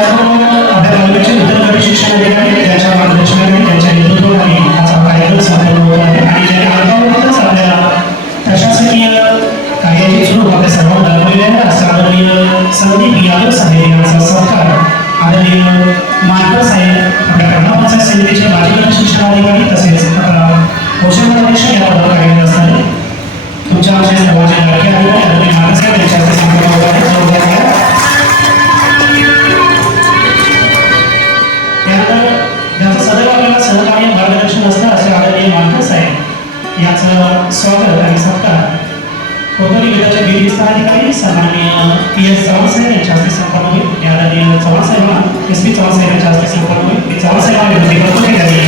त्याचबरोबर आपल्या तालुक्याचे उत्तर शिक्षण अधिकारी त्यांच्या मार्गदर्शनाखाली त्यांच्या नेतृत्वाखाली हा कार्यक्रम संपन्न होत आहे आणि ज्याने अल्पावधीतच आपल्याला प्रशासकीय कार्याची सुरू आपल्या सर्वांना दाखवलेली आहे. असं आदरणीय संदीप यादव साहेब यांचा सत्कार आदरणीय मानकर साहेब आपल्या कडा पंचायत समितीचे माजी शिक्षणाधिकारी तसेच कौशल्याध्यक्ष या पदावर कार्यरत असणारे तुमच्या आमच्या सर्वांचे लाडके अधिकारी आदरणीय मानकर साहेब यांच्या हस्ते संपन्न होत आहे. त्यानंतर सदैव आपल्याला सहकार्य मार्गदर्शन असतं असे आदरणीय मानकर साहेब याचं स्वागत आणि सत्कार कोकणी विभागाच्या बीडी स्थानाधिकारी सन्माननीय PS चव्हाण साहेब यांच्या हस्ते संपन्न होईल. आदरणीय चव्हाण साहेब SP चव्हाण साहेब यांच्या हस्ते संपन्न होईल. मी चव्हाण साहेबांना विनंती करतो की त्यांनी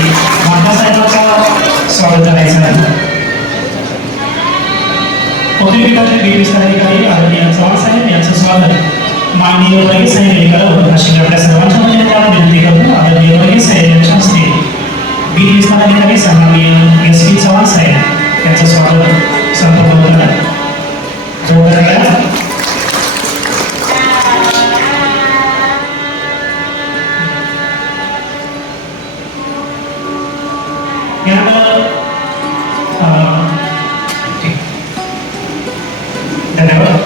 मानकर साहेबांचं स्वागत करायचं आहे. कोकणी विभागाचे बीडी स्थानाधिकारी आदरणीय चव्हाण साहेब यांचं स्वागत माननीय वर्गीय साहेब यांनी करावं अशी आपल्या सर्वांच्या वतीने त्यांना विनंती करतो. आदरणीय वर्गीय साहेब यांच्या हस्ते बीडी स्थानाधिकारी सन्माननीय SP चव्हाण साहेब यांचं स्वागत संपन्न होत आहे. धन्यवाद.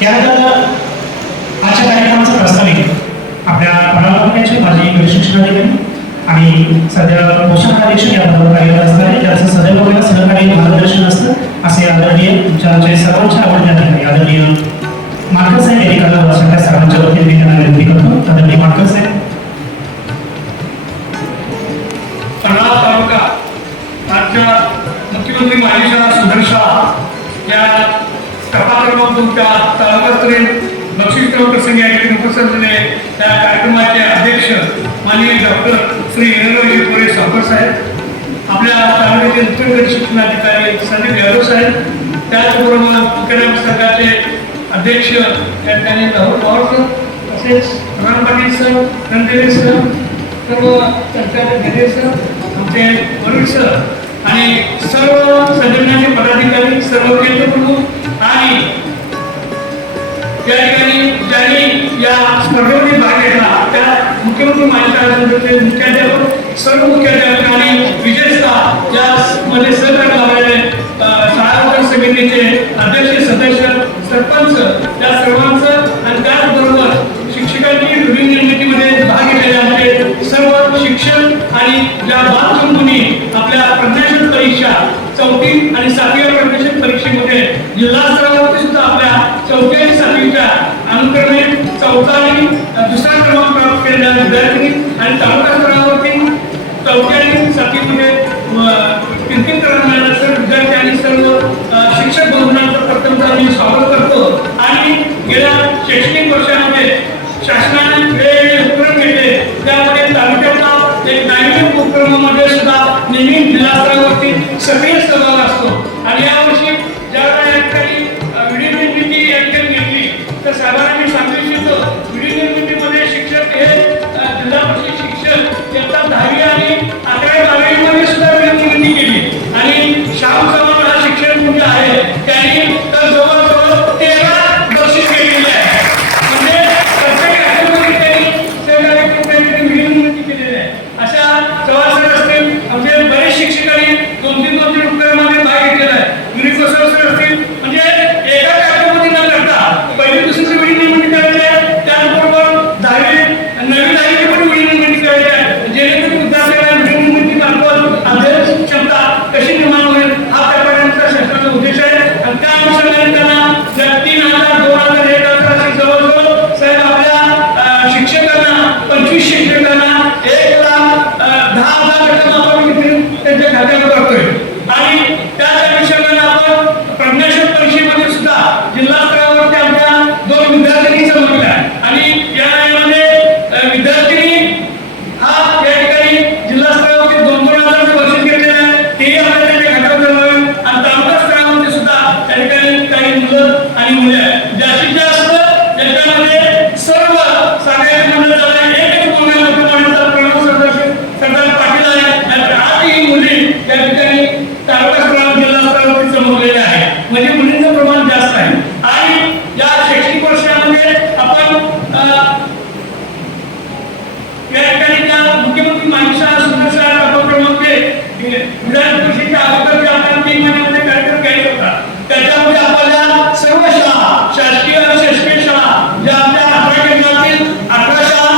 त्यानंतर आजच्या कार्यक्रमाचं प्रस्तावित आपल्या तालुक्याचे माजी शिक्षणाधिकारी आणि सध्या पोषण अधीक्षक या पदावर कार्यरत असणारे ज्याचं सदैव आपल्याला सहकार्य मार्गदर्शन असतं असे आदरणीय तुमच्या सर्वांच्या आवडते अधिकारी आदरणीय मानकर साहेब यांनी करावं असं त्या सर्वांच्या वतीने मी त्यांना विनंती करतो. आदरणीय मानकर साहेब. तळा तालुका राज्य मुख्यमंत्री माणिकशाह सुदर्शा या टपाक्रमांच्या तालुकास्तरीय बक्षीसक्रम प्रसंगी उपस्थित झाले. त्या कार्यक्रमाचे अध्यक्ष माननीय डॉक्टर श्री इनरजी कोरे सावकर साहेब, आपल्या तालुक्याचे उत्तर शिक्षणाधिकारी संदीप यादव साहेब, त्याचबरोबर मुख्याध्यापक संघाचे अध्यक्ष त्या ठिकाणी राहुल पवार सर, तसेच राम पाटील सर, रणदेवे सर, सर्व चर्चाचे सर, आमचे वरील सर आणि सर्व संघटनाचे पदाधिकारी, सर्व केंद्र प्रमुख आणि या ठिकाणी ज्यांनी या स्पर्धेमध्ये भाग घेतला त्या मुख्यमंत्री माणिकशाह मुख्याध्यापक, सर्व मुख्याध्यापक आणि विशेषतः यामध्ये सहकार्य लाभलेले शाळा समितीचे अध्यक्ष, सदस्य, सरपंच या सर्वांचं आणि त्याचबरोबर शिक्षकांनी नवीन निर्मितीमध्ये भाग घेतलेले आमचे सर्व शिक्षण आणि ज्या बालचंदुनी आपल्या प्रज्ञाशोध परीक्षा 4थी आणि 7वी प्रज्ञाशोध परीक्षेमध्ये जिल्हा स्तरावरती सुद्धा आपल्या 4थी आणि 7वीच्या अनुक्रमे 4था आणि 2रा क्रमांक प्राप्त केलेल्या विद्यार्थी आणि तालुका स्तरावरती 4थी आणि 7वीमध्ये कीर्ती करणाऱ्या सर्व विद्यार्थी आणि सर्व शिक्षक बंधूंचं प्रथमतः मी स्वागत करतो. आणि गेल्या शैक्षणिक वर्षामध्ये शासनाने वेगवेगळे उपक्रम घेतले, त्यामध्ये तालुक्याचा एक नाविन्य उपक्रमामध्ये सुद्धा नेहमी जिल्हा स्तरावरती सक्रिय सहभाग असतो. आणि यावर्षी ज्यावेळेला या ठिकाणी व्हिडिओ निर्मिती या ठिकाणी घेतली तर साधारण मी सांगू इच्छितो व्हिडिओ निर्मितीमध्ये शिक्षक हे जिल्हा परिषद शिक्षक इयत्ता 10वी आणि 11वी 12वी सुद्धा व्हिडिओ निर्मिती केली. आणि श्याम चव्हाण हा शिक्षक म्हणजे आहे त्यांनी तर जवळजवळ 13 बक्षीस केलेली आहे. म्हणजे प्रत्येक राज्यामध्ये त्यांनी व्हिडिओ निर्मिती केलेली आहे. अशा चव्हाण सर असतील, आमचे बरेच शिक्षकांनी 2-3 उपक्रमामध्ये भाग घेतलेला आहे. गिरीश सर असतील, म्हणजे एका कार्यक्रमामध्ये न करता पहिली दुसरीची व्हिडिओ निर्मिती करायची आहे, त्याचबरोबर 10वी 9वी पण व्हिडिओ निर्मिती करायची आहे, जेणेकरून विद्यार्थ्यांना व्हिडिओ निर्मिती मार्फत अध्ययन क्षमता कशी निर्माण होईल हा त्यापर्यंतचा शासनाचा उद्देश आहे. आणि त्या अनुषंगाने त्यांना 3,000, 2,000, 1,000 अशी जवळजवळ साहेब आपल्या शिक्षकांना 25 शिक्षकांना 1,10,000 रक्कम आपण त्यांच्या खात्यावर करतोय. आणि त्याच अनुषंगाने आपण प्रज्ञाशोध परीक्षेमध्ये सुद्धा जिल्हा स्तरावरती आपल्या 2 विद्यार्थिनी चमकल्या आणि यामध्ये विद्यार्थिनी हा या ठिकाणी जिल्हा स्तरावरती 2,000 बक्षीस घेतलेलं आहे, तेही आपल्या त्यांच्या खात्यावर जमा होईल. आणि तालुका स्तरावरती सुद्धा त्या ठिकाणी काही मुलं आणि मुले आहेत. जास्तीत जास्त याच्यामध्ये सर्व सगळ्या मंडळाला एकच मुलांचा प्रमुख सदस्य सरदार पाटील आहे. आणि 8ही मुली या ठिकाणी तालुका स्तरावर जिल्हा स्तरावरती चमकलेल्या आहे, म्हणजे मुलींचं प्रमाण जास्त आहे. आणि या शैक्षणिक वर्षामध्ये आपण या ठिकाणी त्या मुख्यमंत्री माझी शाळा सुंदर शाळा उपक्रमांक विधान परिषदेच्या अगोदर आपल्याला 3 महिन्यामध्ये कार्यक्रम घ्यायचा होता. त्याच्यामध्ये आपल्याला सर्व शाळा शासकीय शासकीय शाळा ज्या आपल्या 18 केंद्रातील 18 शाळा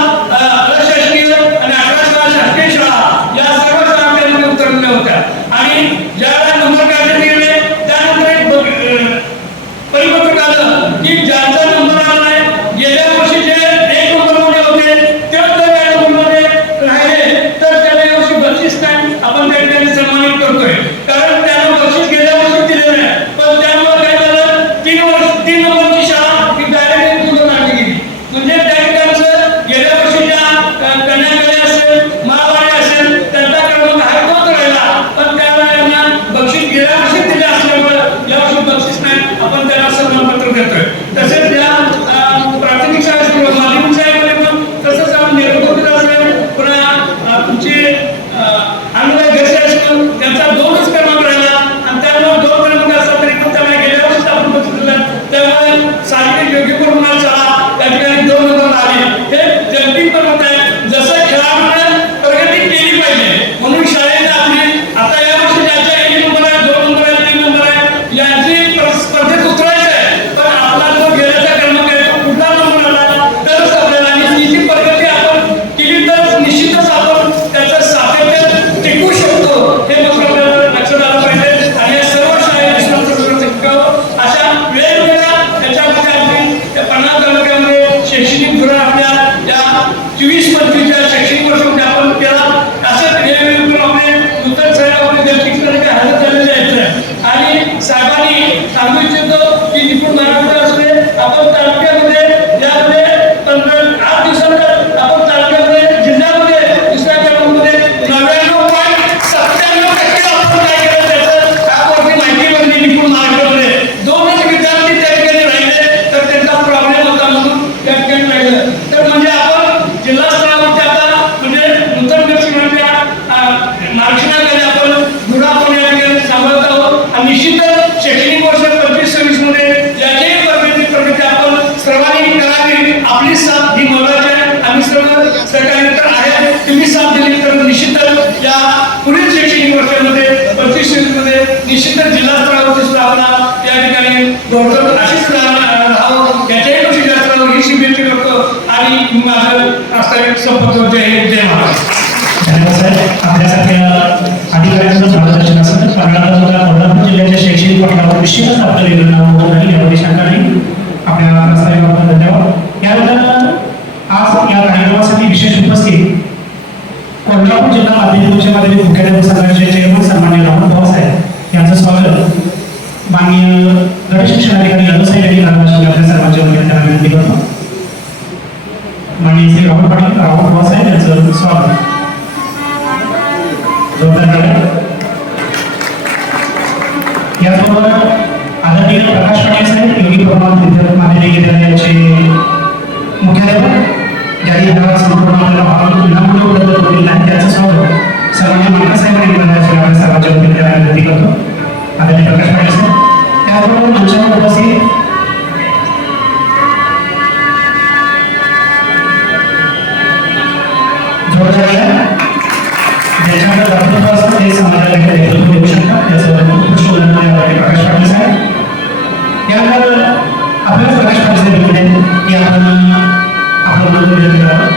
अशासकीय आणि 18 शाळा शासकीय शाळा या सर्व शाळा त्यामध्ये उतरलेल्या होत्या. आणि ज्यावेळेला नंबर काढण्यात गेले त्यानंतर एक परिपत्रक आलं की ज्यांचा नंबर आला नाही गेल्या वर्षी जे 1 नंबरमध्ये होते तेच जर या नंबरमध्ये राहिले तर त्याला यावर्षी बक्षीस नाही आपण त्या ठिकाणी सन्मानित करतोय. कारण त्याला बक्षीस गेल्या वर्षी दिले नाही पण त्यामुळे काय झालं 3 नंबरची शाळा ही डायरेक्ट निवडून आणली गेली. म्हणजे त्या ठिकाणचं गेल्या वर्षी ज्या कन्याकडे असेल महावाडी असेल त्यांचा क्रमांक हा तोच राहिला पण त्यावेळेला बक्षीस गेल्या वर्षी दिले असल्यामुळे यावर्षी बक्षीस नाही आपण त्याला सन्मानपत्र देतोय. तसेच या प्राथमिक शाळेत माध्यमिक शाळेमध्ये पण तसंच आपण नेहरूपत्र असेल पुन्हा तुमची अनुराग घरचे असतील त्यांचा 2च क्रमांक राहिला आणि त्यामुळे 2 क्रमांक असला तरी पण त्याला गेल्या वर्षी आपण बक्षीस दिलं. त्यामुळे सार्वजनिक योग्य करून शाळा त्या ठिकाणी 2 नंबर आले. हे जगतिक परमत आहे. जसं खेळाडूने प्रगती केली पाहिजे म्हणून शाळेने आपली आता या वर्षी ज्याच्या 1 नंबर आहे 2 नंबर आहे 3 नंबर आहे यांची स्पर्धेत उतरायचं आहे. पण आपला जो गेल्याचा क्रमांक आहे तो कुठला नंबर आला तरच आपल्याला आणि तिची प्रगती आपण केली तर निश्चितच आपण त्याचं सातत्य टिकवू शकतो. हे मात्र आपल्याला लक्षात आलं पाहिजे. आणि या सर्व शाळेत शिकावं अशा वेगवेगळ्या त्याच्यामध्ये आपली त्या 50 तालुक्यामध्ये शैक्षणिक धोरण आपल्या या 24-25 शैक्षणिक वर्षामध्ये आपण केला. असं वेगवेगळे आपले नूतन साहेब आपले व्यक्तिगत हजर झालेले आहेत आणि साहेबांनी सांगू इच्छितो की निपुण महाराष्ट्र असते आपण तालुक्यामध्ये यामध्ये 8 दिवसानंतर आपण तालुक्यामध्ये जिल्ह्यामध्ये दुसऱ्या क्रमांकामध्ये 99.97% आपण काय केलं त्याचं त्यावरती माहिती बनली. निपुण महाराष्ट्रामध्ये 2च विद्यार्थी त्या ठिकाणी राहिले तर त्यांचा प्रॉब्लेम होता म्हणून त्या ठिकाणी राहिलं. तर म्हणजे आपण जिल्हा स्तरावरती आता म्हणजे नूतन शिक्षणाच्या मार्गदर्शनाखाली आपण गुण आपण या ठिकाणी सांभाळत आहोत. आणि निश्चितच शैक्षणिक वर्ष 25-26 मध्ये याची प्रगती आपण सर्वांनी करावी. आपली साथ ही महत्वाची आहे. आम्ही सर्व सहकारी तर आहेत तुम्ही साथ दिली तर निश्चितच या पुढील शैक्षणिक वर्षामध्ये 25-26 मध्ये निश्चितच जिल्हा स्तरावरती सुद्धा आपला त्या ठिकाणी धोरण अशीच राहावं याच्याही पेक्षा जास्त राहावं ही शुभेच्छा करतो आणि माझं प्रास्ताविक संपतो. जय हिंद जय महाराष्ट्र. धन्यवाद साहेब. आपल्यासारख्या अधिकाऱ्यांचं मार्गदर्शन असेल तर कोल्हापूर जिल्ह्याच्या शैक्षणिक पटलावर निश्चितच आपलं वेगळं नाव होत नाही यामध्ये शंका नाही. आपल्या प्रस्ताविकाबद्दल धन्यवाद. यानंतर आज या कार्यक्रमासाठी विशेष उपस्थित कोल्हापूर जिल्हा माध्यमिक उच्च माध्यमिक मुख्याध्यापक संघाचे चेअरमन सन्माननीय राहुल भाऊ साहेब यांचं स्वागत माननीय गट शिक्षण अधिकारी यादव साहेब यांनी करावं आपल्या सर्वांच्या वतीने त्यांना विनंती करतो. माननीय श्री राहुल पाटील राहुल भाऊ साहेब यांचं स्वागत जोरदार केलं. याचबरोबर आदरणीय प्रकाश पाटील साहेब योगी प्रमाण विद्यापीठ माध्यमिक विद्यालयाचे मुख्याध्यापक ज्यांनी गावात संपूर्ण आपल्याला विनामूल्य उपलब्ध करून आहे त्याचं स्वागत सर्वांनी मालका साहेबांनी आपल्या सर्वांच्या वतीने त्यांना विनंती करतो. आदरणीय प्रकाश पाटील साहेब त्याचबरोबर मंचावर उपस्थित जोरदार केलं. ज्याच्यामध्ये दाखवतो असतं ते समाजाला नेतृत्व देऊ शकतात त्याचं उत्कृष्ट उदाहरण प्रकाश पाटील साहेब. त्यानंतर आपल्याला प्रकाश पाटील साहेब मिळेल की आपण आपलं मनोरंजन व्यक्त करावं.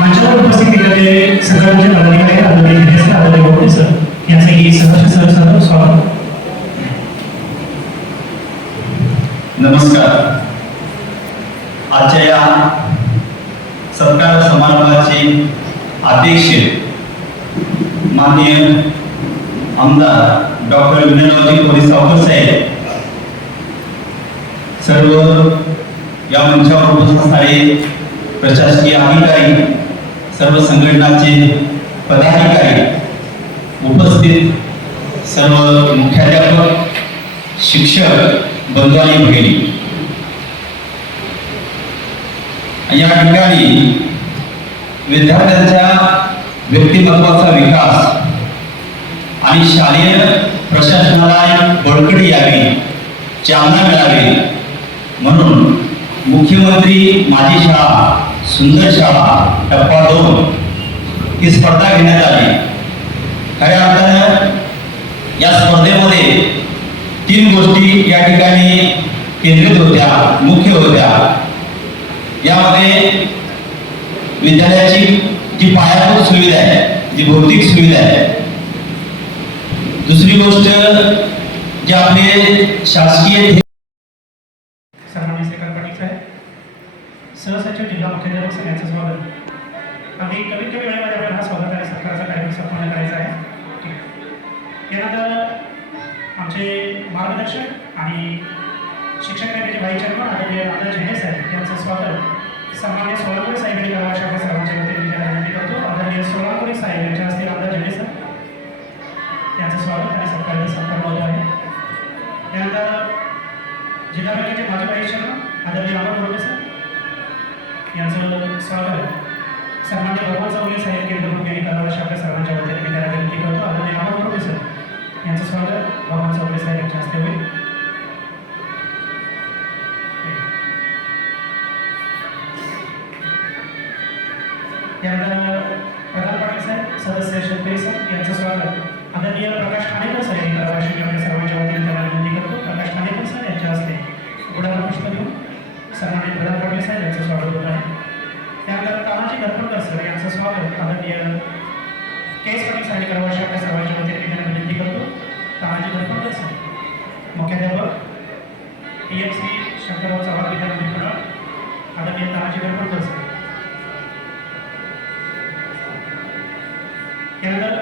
मंचावर उपस्थित केलेले संघटनेचे पदाधिकारी आदरणीय गोटे सर यांचंही सहर्ष स्वागत. नमस्कार. आजच्या या सत्कार समारंभाचे अध्यक्ष माननीय आमदार डॉक्टर विनोदरावजी पोलीस सावकर साहेब, सर्व या मंचावर उपस्थित असणारे प्रशासकीय अधिकारी, सर्व संघटनाचे पदाधिकारी, उपस्थित सर्व मुख्याध्यापक, शिक्षक बंधू आणि भगिनी, या ठिकाणी विद्यार्थ्यांच्या व्यक्तिमत्वाचा विकास आणि शालेय प्रशासनाला बळकटी यावी, चालना मिळावी म्हणून मुख्यमंत्री माझी शाळा सुंदर शाळा टप्पा 2 ही स्पर्धा घेण्यात आली. खऱ्या अर्थानं या स्पर्धेमध्ये 3 गोष्टी या ठिकाणी केंद्रित होत्या, मुख्य होत्या. यामध्ये विद्यालयाची जी पायाभूत सुविधा आहे, जी भौतिक सुविधा आहे. दुसरी गोष्ट जे आपले शासकीय सन्माननीय सेकंड पाटील साहेब, सहसचिव जिल्हा मुख्याध्यापक सगळ्यांचं स्वागत. आणि कमीत कमी वेळेमध्ये आपल्याला हा स्वागत आहे सरकारचा कार्यक्रम संपन्न करायचा आहे. त्यानंतर आमचे मार्गदर्शक आणि शिक्षण खात्याचे व्हाईस चेअरमन आदरणीय आदर झेंडे साहेब यांचं स्वागत सन्माननीय सोलापूर साहेब यांनी करावं अशा सर्वांच्या वतीने मी विनंती करतो. आदरणीय सोलापूर साहेब यांच्या हस्ते आदर झेंडे साहेब यांचं स्वागत आणि सत्कार संपन्न होत आहे. त्यानंतर जिल्हा बँकेचे माजी व्हाईस चेअरमन आदरणीय अमर बोर्डे साहेब यांचं स्वागत सन्माननीय भगवान चौले साहेब केंद्र यांनी करावं अशा आपल्या सर्वांच्या वतीने मी त्याला विनंती करतो. आदरणीय अमर बोर्डे साहेब यांचं स्वागत भगवान चौले साहेब यांच्या हस्ते होईल. त्यानंतर प्रधान पाटील साहेब सदस्य शेतकरी साहेब यांचं स्वागत आदरणीय प्रकाश ठाणेकर सर यांनी करावं अशी मी आपल्या सर्वांच्या वतीने त्याला विनंती करतो. प्रकाश ठाणेकर सर यांच्या हस्ते गुलाब पुष्प देऊन सन्माननीय प्रधान पाटील साहेब यांचं स्वागत होत आहे. त्यानंतर तानाजी गरपणकर सर यांचं स्वागत आदरणीय केस पाटील साहेब करावं अशी आपल्या सर्वांच्या वतीने मी त्यांना विनंती करतो. तानाजी गरपणकर सर मुख्याध्यापक TMC शंकरराव चव्हाण विद्यापीठ आदरणीय तानाजी गरपणकर सर. त्यानंतर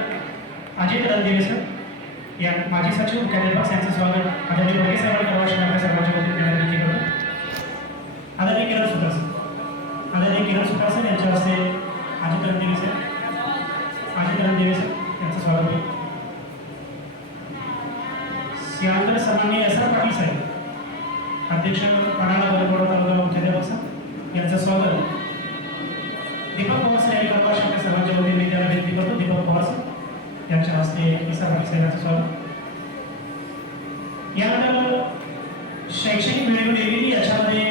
अजित रणदिवे सर या माजी सचिव मुख्याध्यापक यांचं स्वागत आदरणीय बगे साहेब करावं अशी आपल्या सर्वांच्या वतीने त्यांना विनंती करतो. आदरणीय किरण सुतार सर यांच्या हस्ते अजित रणदिवे सर यांचं स्वागत होईल. यानंतर सन्माननीय SR पाटील साहेब अध्यक्ष पणाला बलगोडा तालुका मुख्याध्यापक सर यांचं स्वागत. दीपक पवार सर यांनी करावं अशा आपल्या सर्वांच्या वतीने मी त्याला विनंती करतो. दीपक पवार सर यांच्या हस्ते SR पाटील साहेबांचं स्वागत. यानंतर शैक्षणिक वेळोवेळी याच्यामध्ये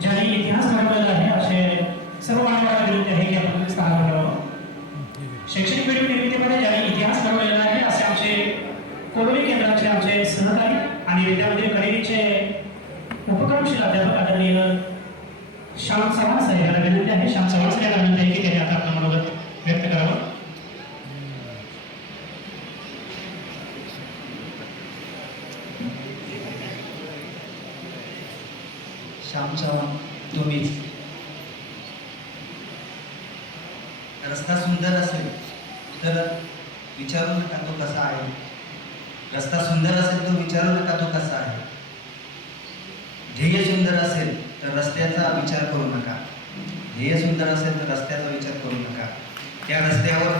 ज्यांनी इतिहास घडवलेला आहे असे सर्व मान्यवरांना विनंती आहे की आपण स्थान करावं. शैक्षणिक व्हिडिओ निर्मितीमध्ये ज्यांनी इतिहास घडवलेला आहे असे आमचे कोलोनी केंद्राचे आमचे सहकारी आणि विद्यामंदिर करेलीचे उपक्रमशील अध्यापक आदरणीय श्याम चव्हाण साहेब यांना विनंती आहे. श्याम चव्हाण साहेब यांना विनंती आहे की त्यांनी आता आपलं मनोगत व्यक्त करावं. श्याम चव्हाण तुम्हीच. रस्ता सुंदर असेल तर विचारू नका तो कसा आहे. रस्ता सुंदर असेल तर विचारू नका तो कसा आहे. ध्येय सुंदर असेल तर रस्त्याचा विचार करू नका. ध्येय सुंदर असेल तर रस्त्याचा विचार करू नका. त्या रस्त्यावर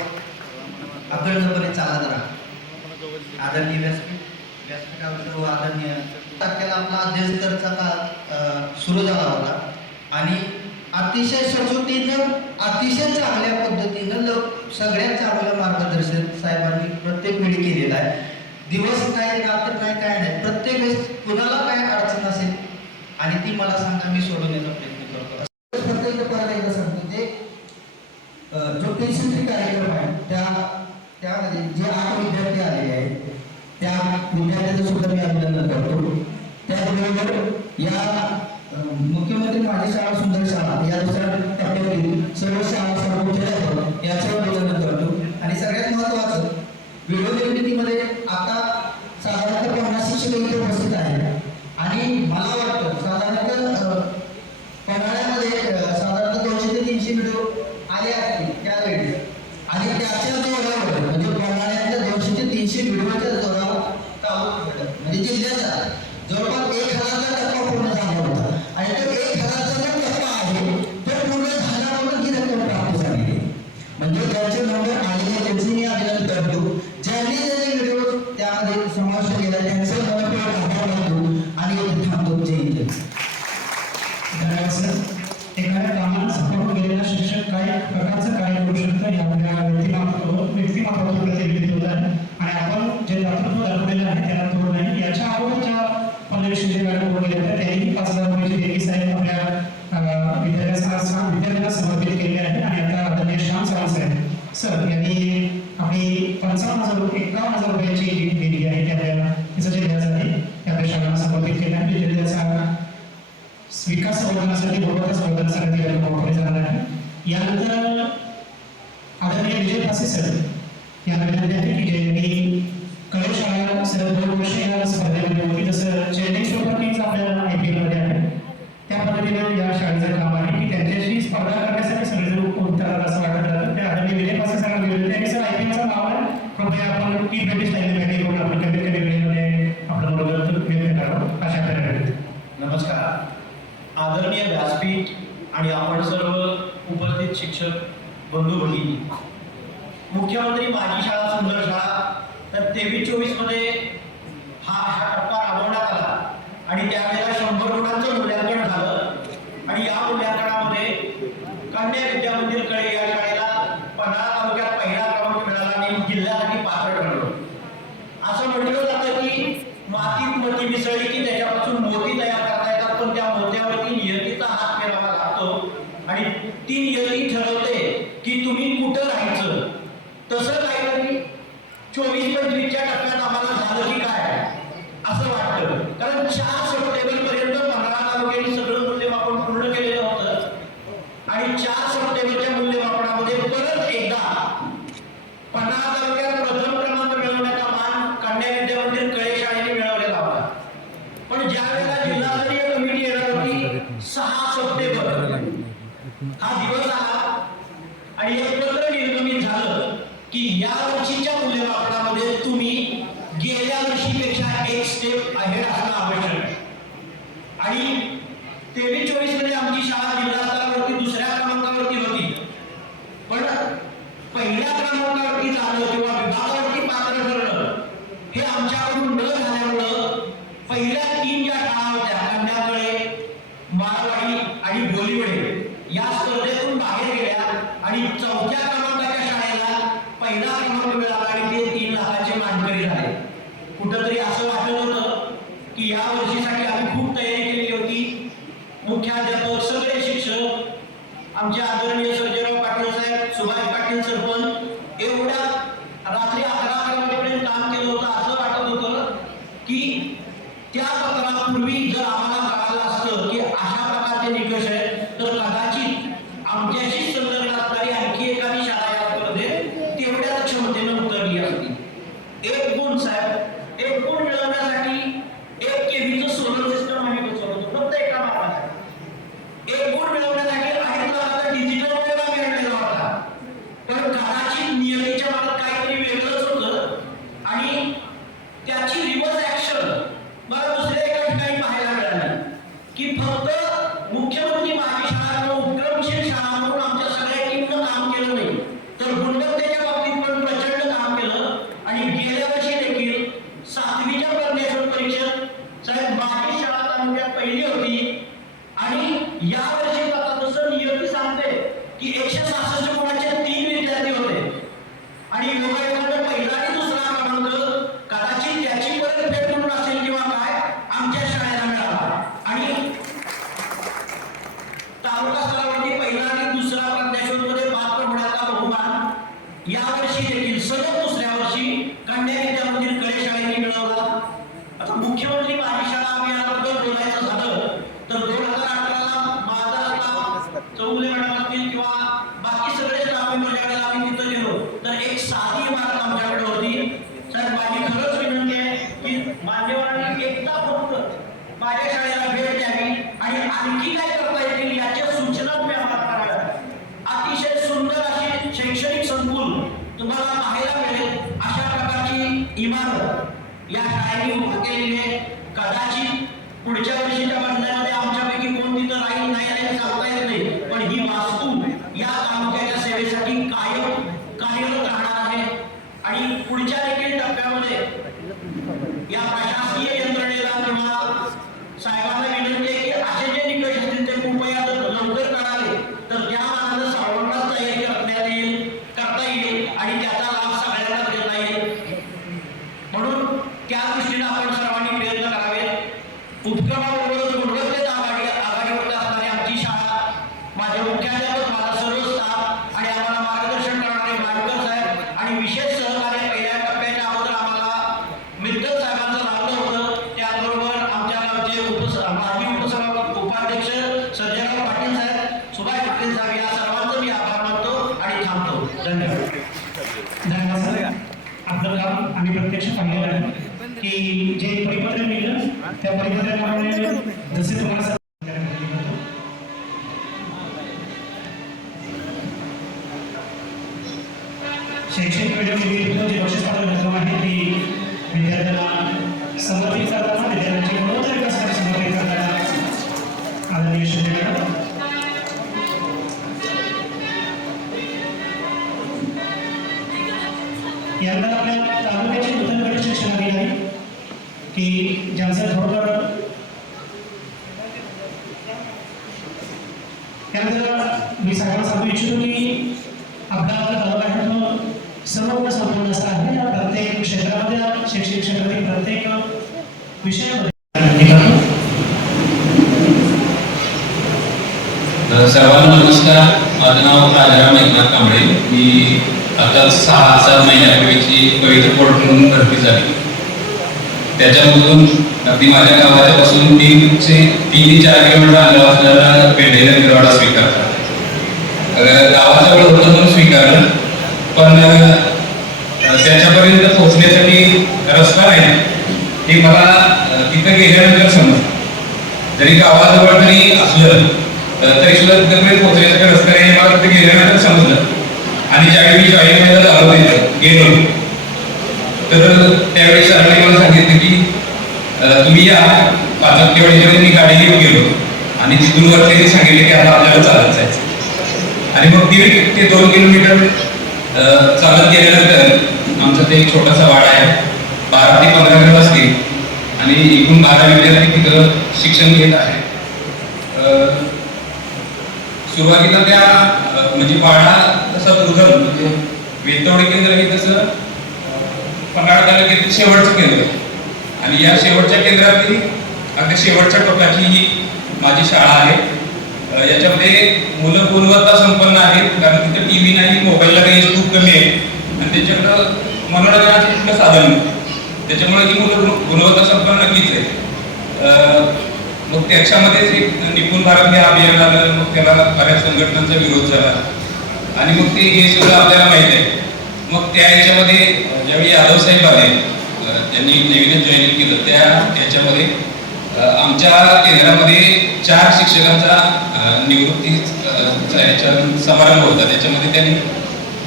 अकळणपणे चालत राहा. आदरणीय व्यासपीठावर आदरणीय तारखेला आपला अध्ययनस्तरचा काळ सुरू झाला होता आणि अतिशय सचोटीनं अतिशय चांगल्या पद्धतीनं सगळ्यात चांगलं मार्गदर्शन साहेबांनी प्रत्येक वेळी केलेलं आहे. दिवस नाही रात्र नाही काय नाही, प्रत्येक वेळेस कुणाला काय अडचण असेल आणि ती मला सांगा, मी सोडवण्याचा प्रयत्न करतो. परत एकदा सांगतो ते जो पेशंट्री कार्यक्रम आहे त्यामध्ये जे 8 विद्यार्थी आलेले आहेत त्या विद्यार्थ्यांचं सुद्धा मी अभिनंदन करतो. त्याचबरोबर या मुख्यमंत्री माझी शाळा सुंदर शाळा या दुसऱ्या टप्प्यावरील सर्व शाळा सर्व मुख्याध्यापक याच्यावर अभिनंदन करतो. आणि सगळ्यात महत्त्वाचं व्हिडिओ निर्मितीमध्ये आता साधारणतः 50 शिक्षक इथे उपस्थित आहेत आणि मला वाटतं साधारणतः पन्हाळ्यामध्ये साधारणतः 200 ते 300 व्हिडिओ आले असतील त्यावेळी आणि त्याच्या जोरावर म्हणजे पन्हाळ्यातल्या 200 ते 300 व्हिडिओच्या जोरावर तालुका म्हणजे जिल्ह्याचा जवळपास 1000चा टप्पा पूर्ण झाला होता आणि तो 1000चा टप्पा आहे तो पूर्ण झाल्यावर ही रक्कम प्राप्त झाली. म्हणजे ज्यांचे नंबर आलेले त्यांचे मी अभिनंदन करतो. ज्यांनी व्हिडिओ त्यामध्ये समाविष्ट केला त्यांचं मनपूर्वक आभार मानतो आणि थांबतो. जय हिंद. धन्यवाद सर. एखाद्या कामाला सफल केलेला शिक्षक काय प्रकारचं कार्य करू शकतं या आपल्या व्यक्तिमत्वाचं प्रतिबिंबित होत आहे आणि आपण जे दातृत्व दाखवलेलं आहे त्याला थोडं नाही. याच्या अगोदरच्या 15 मॅडम बोलले होते त्यांनी 5,000 रुपयाची देणगी साहेब आपल्या विद्यार्थ्यांना समर्पित केले आहे आणि आता आदरणीय श्याम सावंत साहेब सर यांनी आपली 51,000 रुपयाची देणगी आहे त्याचं जे व्याज आहे त्या आपल्या शाळांना समर्पित केलं आहे. विद्यार्थ्यांचा विकास संवर्धनासाठी गुणवत्ता संवर्धनासाठी वापरले जाणार आहे. यानंतर आदरणीय विजय फासे सर यांना विनंती आहे की ज्यांनी कळे शाळा सलग 2 वर्षे या स्पर्धेमध्ये होती, जसं चेन्नई सुपर किंग्स आपल्या IPL मध्ये आहे त्या पद्धतीने या शाळेचं काम आहे की त्यांच्याशी स्पर्धा करण्यासाठी सगळेजण उत्तर असं वाटत राहतं. त्या आदरणीय विजय फासे सरांना विनंती आहे की सर IPLचं नाव आहे कृपया आपण T20 स्टाईलने बॅटिंग करून आपण कमीत कमी वेळेमध्ये आपलं मनोरंजन व्यक्त करावं अशा प्रकारे. नमस्कार. आदरणीय व्यासपीठ आणि आपण सर्व उपस्थित शिक्षक बंधू भगिनी, मुख्यमंत्री माझी शाळा सुंदर शाळा तर 23-24 मध्ये हा टप्पा राबवण्यात आला आणि त्यावेळेला 100 गुणांचं मूल्यांकन झालं आणि या मूल्यांकनामध्ये कन्या विद्या मंदिर कळे या शाळेला पन्हाळा तालुक्यात पहिला क्रमांक मिळाला आणि जिल्ह्यासाठी पात्र ठरलं. असं म्हटलं जातं की मातीत मोती मिसळली की त्याच्यापासून मोती तयार करता येतात, पण त्या मोत्यावरती नियतीचा हात फिरवावा लागतो आणि ती नियती ठरवते की तुम्ही कुठं राहायचं. तसं काहीतरी 24-25च्या टप्प्यात आम्हाला झालं की काय असं वाटतं, कारण 4 सप्टेंबर पर्यंत पन्हाळा तालुक्याने सगळं मूल्यमापन पूर्ण केलेलं होतं आणि 4 सप्टेंबरच्या मूल्यमापनामध्ये परत एकदा पन्हाळा तालुक्यात प्रथम क्रमांक मिळवण्याचा मान कन्या विद्या मंदिर कळे शाळेने मिळवलेला होता. पण ज्या वेळेला जिल्हास्तरीय कमिटी येणार होती 6 सप्टेंबर हा दिवस आला आणि एक पत्र निर्गमित झालं की या वर्षीच्या मूल्यमापनामध्ये तुम्ही गेल्या वर्षीपेक्षा एक स्टेप अहेड असणं आवश्यक आहे. आणि 23-24 मध्ये आमची शाळा जिल्हा स्तरावरती 2ऱ्या क्रमांकावरती होती, पण पहिल्या क्रमांकावरती जाणं किंवा विभागावरती पात्र ठरणं हे आमच्याकडून न झाल्यामुळं पहिल्या 3 ज्या शाळा होत्या कन्याकळे, माळवाडी आणि बोलीवडे या स्पर्धेतून बाहेर गेल्या आणि 4थ्या क्रमांकाच्या शाळेला पहिला क्रमांक मिळाला आणि ते 3 लाखाचे मानकरी झाले. कुठंतरी असं वाटत होतं की या वर्षीसाठी आम्ही खूप तयारी केली होती. मुख्याध्यापक, सगळे शिक्षक, आमचे आदरणीय सर्जेराव पाटील साहेब, सुभाष पाटील सरपंच एवढ्या रात्री 11 वाजेपर्यंत काम केलं होतं. असं वाटत होतं की त्या पत्रापूर्वी जर आम्हाला कळालं असतं की अशा प्रकारचे निकष आहेत तर कदाचित आमच्याशी संलग्न असणारी आणखी एखादी शाळा या स्पर्धेत तेवढ्याच क्षमतेनं उतरली असती. 1 गुण साहेब, 1 गुण मिळवण्यासाठी 1 केव्हीचं सोलर सिस्टम आम्ही बसवलं होतं फक्त एका मार्गासाठी. 1 गुण मिळवण्यासाठी 2.5 लाखाचा डिजिटल मोबाईल आम्ही आणलेला होता, पण कदाचित नियतीच्या मनात काहीतरी वेगळंच होतं आणि त्याची रिव्हर्स ऍक्शन मला दुसऱ्या एका ठिकाणी पाहायला मिळाली की फक्त मुख्यमंत्री माझी शाळा किंवा उपक्रमशील शाळा म्हणून आमच्या सगळ्या टीमनं काम केलं नाही, तर गुणवत्तेच्या बाबतीत पण प्रचंड काम केलं. आणि गेल्या वर्षी देखील 7वीच्या प्रज्ञाशोध परीक्षेत साहेब माझी शाळा तालुक्यात पहिली होती आणि या वर्षी आता जसं नियती सांगते की 166 गुणाचे 3 विद्यार्थी होते आणि योगायोगाने पहिला आणि 2रा क्रमांक कदाचित त्याची परतफेड म्हणून असेल किंवा काय आमच्या शाळेला मिळाला. आणि तालुका स्तरावरती पहिला आणि 2रा प्रज्ञाशोध मध्ये पात्र होण्याचा बहुमान यावर्षी देखील सलग 2ऱ्या वर्षी कन्या विद्या मंदिर कळे शाळेने मिळवला. आता मुख्यमंत्री माझी शाळा अभियानाबद्दल बोलायचं झालं तर 2018ला माझा स्टाफ चौगुले मॅडम असतील किंवा बाकी सगळे स्टाफ मेंबर ज्यावेळेला आम्ही तिथं गेलो तर एक साधी इमारत आमच्याकडे होती. साहेब माझी खरंच विनंती आहे की मान्यवरांनी एकदा फक्त माझ्या शाळेला भेट द्यावी आणि आणखी काय करता येतील याच्या सूचना तुम्ही आम्हाला कराव्या. अतिशय सुंदर अशी शैक्षणिक संकुल तुम्हाला पाहायला मिळेल अशा प्रकारची इमारत या शाळेने उभा केलेली आहे. कदाचित पुढच्या वर्षीच्या बंधनामध्ये आमच्यापैकी कोण तिथं राहील नाही राहील सांगता येत नाही, पण ही वास्तू या तालुक्याच्या सेवेसाठी कायम कार्यरत राहणार आहे. आणि पुढच्या देखील टप्प्यामध्ये या प्रशासकीय यंत्रणेला किंवा साहेबांना विनंती आहे की असे जे निकष असतील ते कृपया लवकर कळाले तर त्या मानानं सर्वांनाच तयारी करता येईल आणि त्याचा लाभ सगळ्यांना देता येईल. म्हणून त्या दृष्टीने आपण सर्वांनी प्रयत्न करावे. उपक्रमाबरोबरच गुणवत्तेत आघाडीवर असणारी आमची शाळा माझे मुख्याध्यापक, माझा सर्व स्टाफ आणि आम्हाला मार्गदर्शन करणारे माडकर साहेब आणि विशेष सहकार्य पहिल्या टप्प्याच्या अगोदर आम्हाला मित्तल साहेबांचं लागलं होतं. त्याचबरोबर आमच्या गावचे माजी उपाध्यक्ष सर्जेराव पाटील साहेब, सुभाष पाटील साहेब या सर्वांचं मी आभार मानतो आणि थांबतो. धन्यवाद. धन्यवाद सर. आपलं काम आम्ही प्रत्यक्ष पाहिलेलं आहे की जे परिपत्र मिळलं त्या परिपत्राप्रमाणे जसे तुम्हाला शैक्षणिक वेळेमध्ये जी बक्षीस पात्र रक्कम आहे ती विद्यार्थ्यांना समर्पित करताना विद्यार्थ्यांची गुणवत्ता विकासासाठी समर्पित करताना आदरणीय शिक्षक यानंतर आपल्या तालुक्याची नूतन गट शिक्षण अधिकारी की ज्यांचं खरोखर त्यानंतर मी सर्वांना सांगू इच्छितो की आपला तालुका आहे तो सर्व संपूर्ण असा आहे. प्रत्येक क्षेत्रामध्ये शैक्षणिक क्षेत्रातील प्रत्येक विषयामध्ये सर्वांना नमस्कार. माझं नाव राजाराम एकनाथ कांबळे. मी आता 6-7 महिन्यापूर्वीची पवित्र कोर्ट म्हणून भरती झाली. त्याच्यामधून अगदी माझ्या गावाच्या पासून 3 ते 4 किलोमीटर अंतरावर असलेला पेंढेला गिरवाडा स्वीकारला. गावाच्या वेळ होतं म्हणून स्वीकारलं, पण त्याच्यापर्यंत पोहोचण्यासाठी रस्ता नाही हे मला तिथं गेल्यानंतर समजलं. जरी गावाजवळ तरी असलं तरी सुद्धा तिथपर्यंत पोहोचण्यासाठी रस्ता नाही मला तिथे गेल्यानंतर समजलं. आणि ज्यावेळी मी जॉईन व्हायला झालो गेलो तर त्यावेळी सरांनी मला सांगितलं की तुम्ही या 5 टक्केवारीच्या मी गाडी घेऊन गेलो आणि तिथून वरती सांगितले की आता आपल्याला चालत जायचं. आणि मग 1.5 ते 2 किलोमीटर चालत गेल्यानंतर आमचा ते एक छोटासा वाडा आहे. 12 ते 15 घर असतील आणि एकूण 12 विद्यार्थी तिथं शिक्षण घेत आहे. सुरुवातीला त्या म्हणजे वाडा तसा दुर्गम म्हणजे वेतवडे केंद्र हे तसं पन्हाळ तालुक्यातील शेवटचं केंद्र आणि या शेवटच्या केंद्रातील अगदी शेवटच्या टोकाची ही माझी शाळा आहे. याच्यामध्ये मुलं गुणवत्ता संपन्न आहेत, कारण तिथे टीव्ही नाही, मोबाईलला रेंज खूप कमी आहे आणि त्याच्याकडं मनोरंजनाचं कुठलं साधन नाही. त्याच्यामुळे ही मुलं गुणवत्ता संपन्न नक्कीच आहे. मग त्याच्यामध्येच एक निपुण भारत हे अभियान आलं. मग त्याला बऱ्याच संघटनांचा विरोध झाला आणि मग ते हे सगळं आपल्याला माहिती आहे. मग त्या ह्याच्यामध्ये ज्यावेळी यादव साहेब आले, त्यांनी नवीनच जॉईन केलं, त्याच्यामध्ये आमच्या केंद्रामध्ये 4 शिक्षकांचा निवृत्तीचा समारंभ होता. त्याच्यामध्ये त्यांनी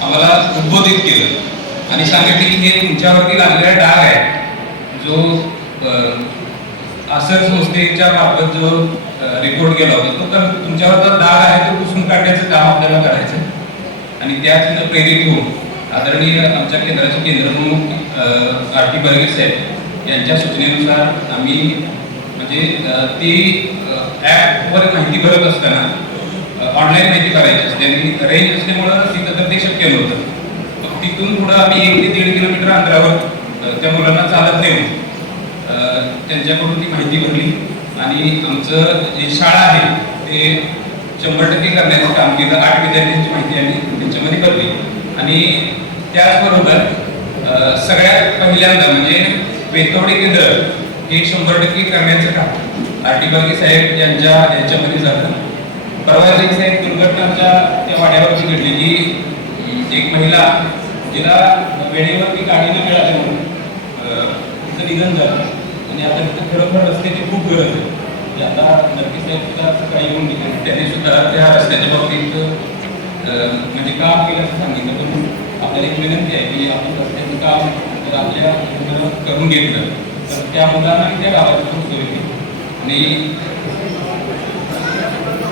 आम्हाला उद्बोधित केलं आणि सांगितले की हे तुमच्यावरती लागलेला डाग आहे, जो आसर संस्थेच्या बाबत जो रिपोर्ट केला होता तो तुमच्यावरचा डाग आहे तो पुसून काढण्याचं काम आपल्याला करायचं. आणि त्याच प्रेरित होऊन आदरणीय आमच्या केंद्राचे केंद्रप्रमुख आर टी बर्गे साहेब यांच्या सूचनेनुसार आम्ही म्हणजे ती ॲपवर माहिती भरत असताना ऑनलाईन माहिती करायची असते आणि रेंज असल्यामुळं तिथं तर ते शक्य नव्हतं. मग तिथून पुढं आम्ही 1 ते 1.5 किलोमीटर अंतरावर त्या मुलांना चालत नाही त्यांच्याकडून ती माहिती भरली आणि आमचं जे शाळा आहे ते 100% करण्याचं काम केलं. 8 विद्यार्थ्यांची माहिती आम्ही त्याच्यामध्ये भरली आणि त्याचबरोबर सगळ्यात पहिल्यांदा म्हणजे वेतवडे केंद्र हे 100% करण्याचं काम आर टी बर्गे साहेब यांच्यामध्ये झालं. परवाच एक साहेब दुर्घटना आमच्या त्या वाड्यावरची घडली की एक महिला जिला वेळेवरती गाडी न मिळाल्यामुळे तिचं निधन झालं आणि आता तिथं खरोखर रस्त्याची खूप गरज आहे. म्हणजे आता नक्कीच साहेब सुद्धा सकाळी येऊन गेले, त्यांनी सुद्धा त्या रस्त्याच्या बाबतीत म्हणजे काम केल्याचं सांगितलं. पण आपल्याला एक विनंती आहे की आपण रस्त्याचं काम जर आपल्या करून घेतलं तर त्या मुलांना त्या गावाची खूप सोय होईल.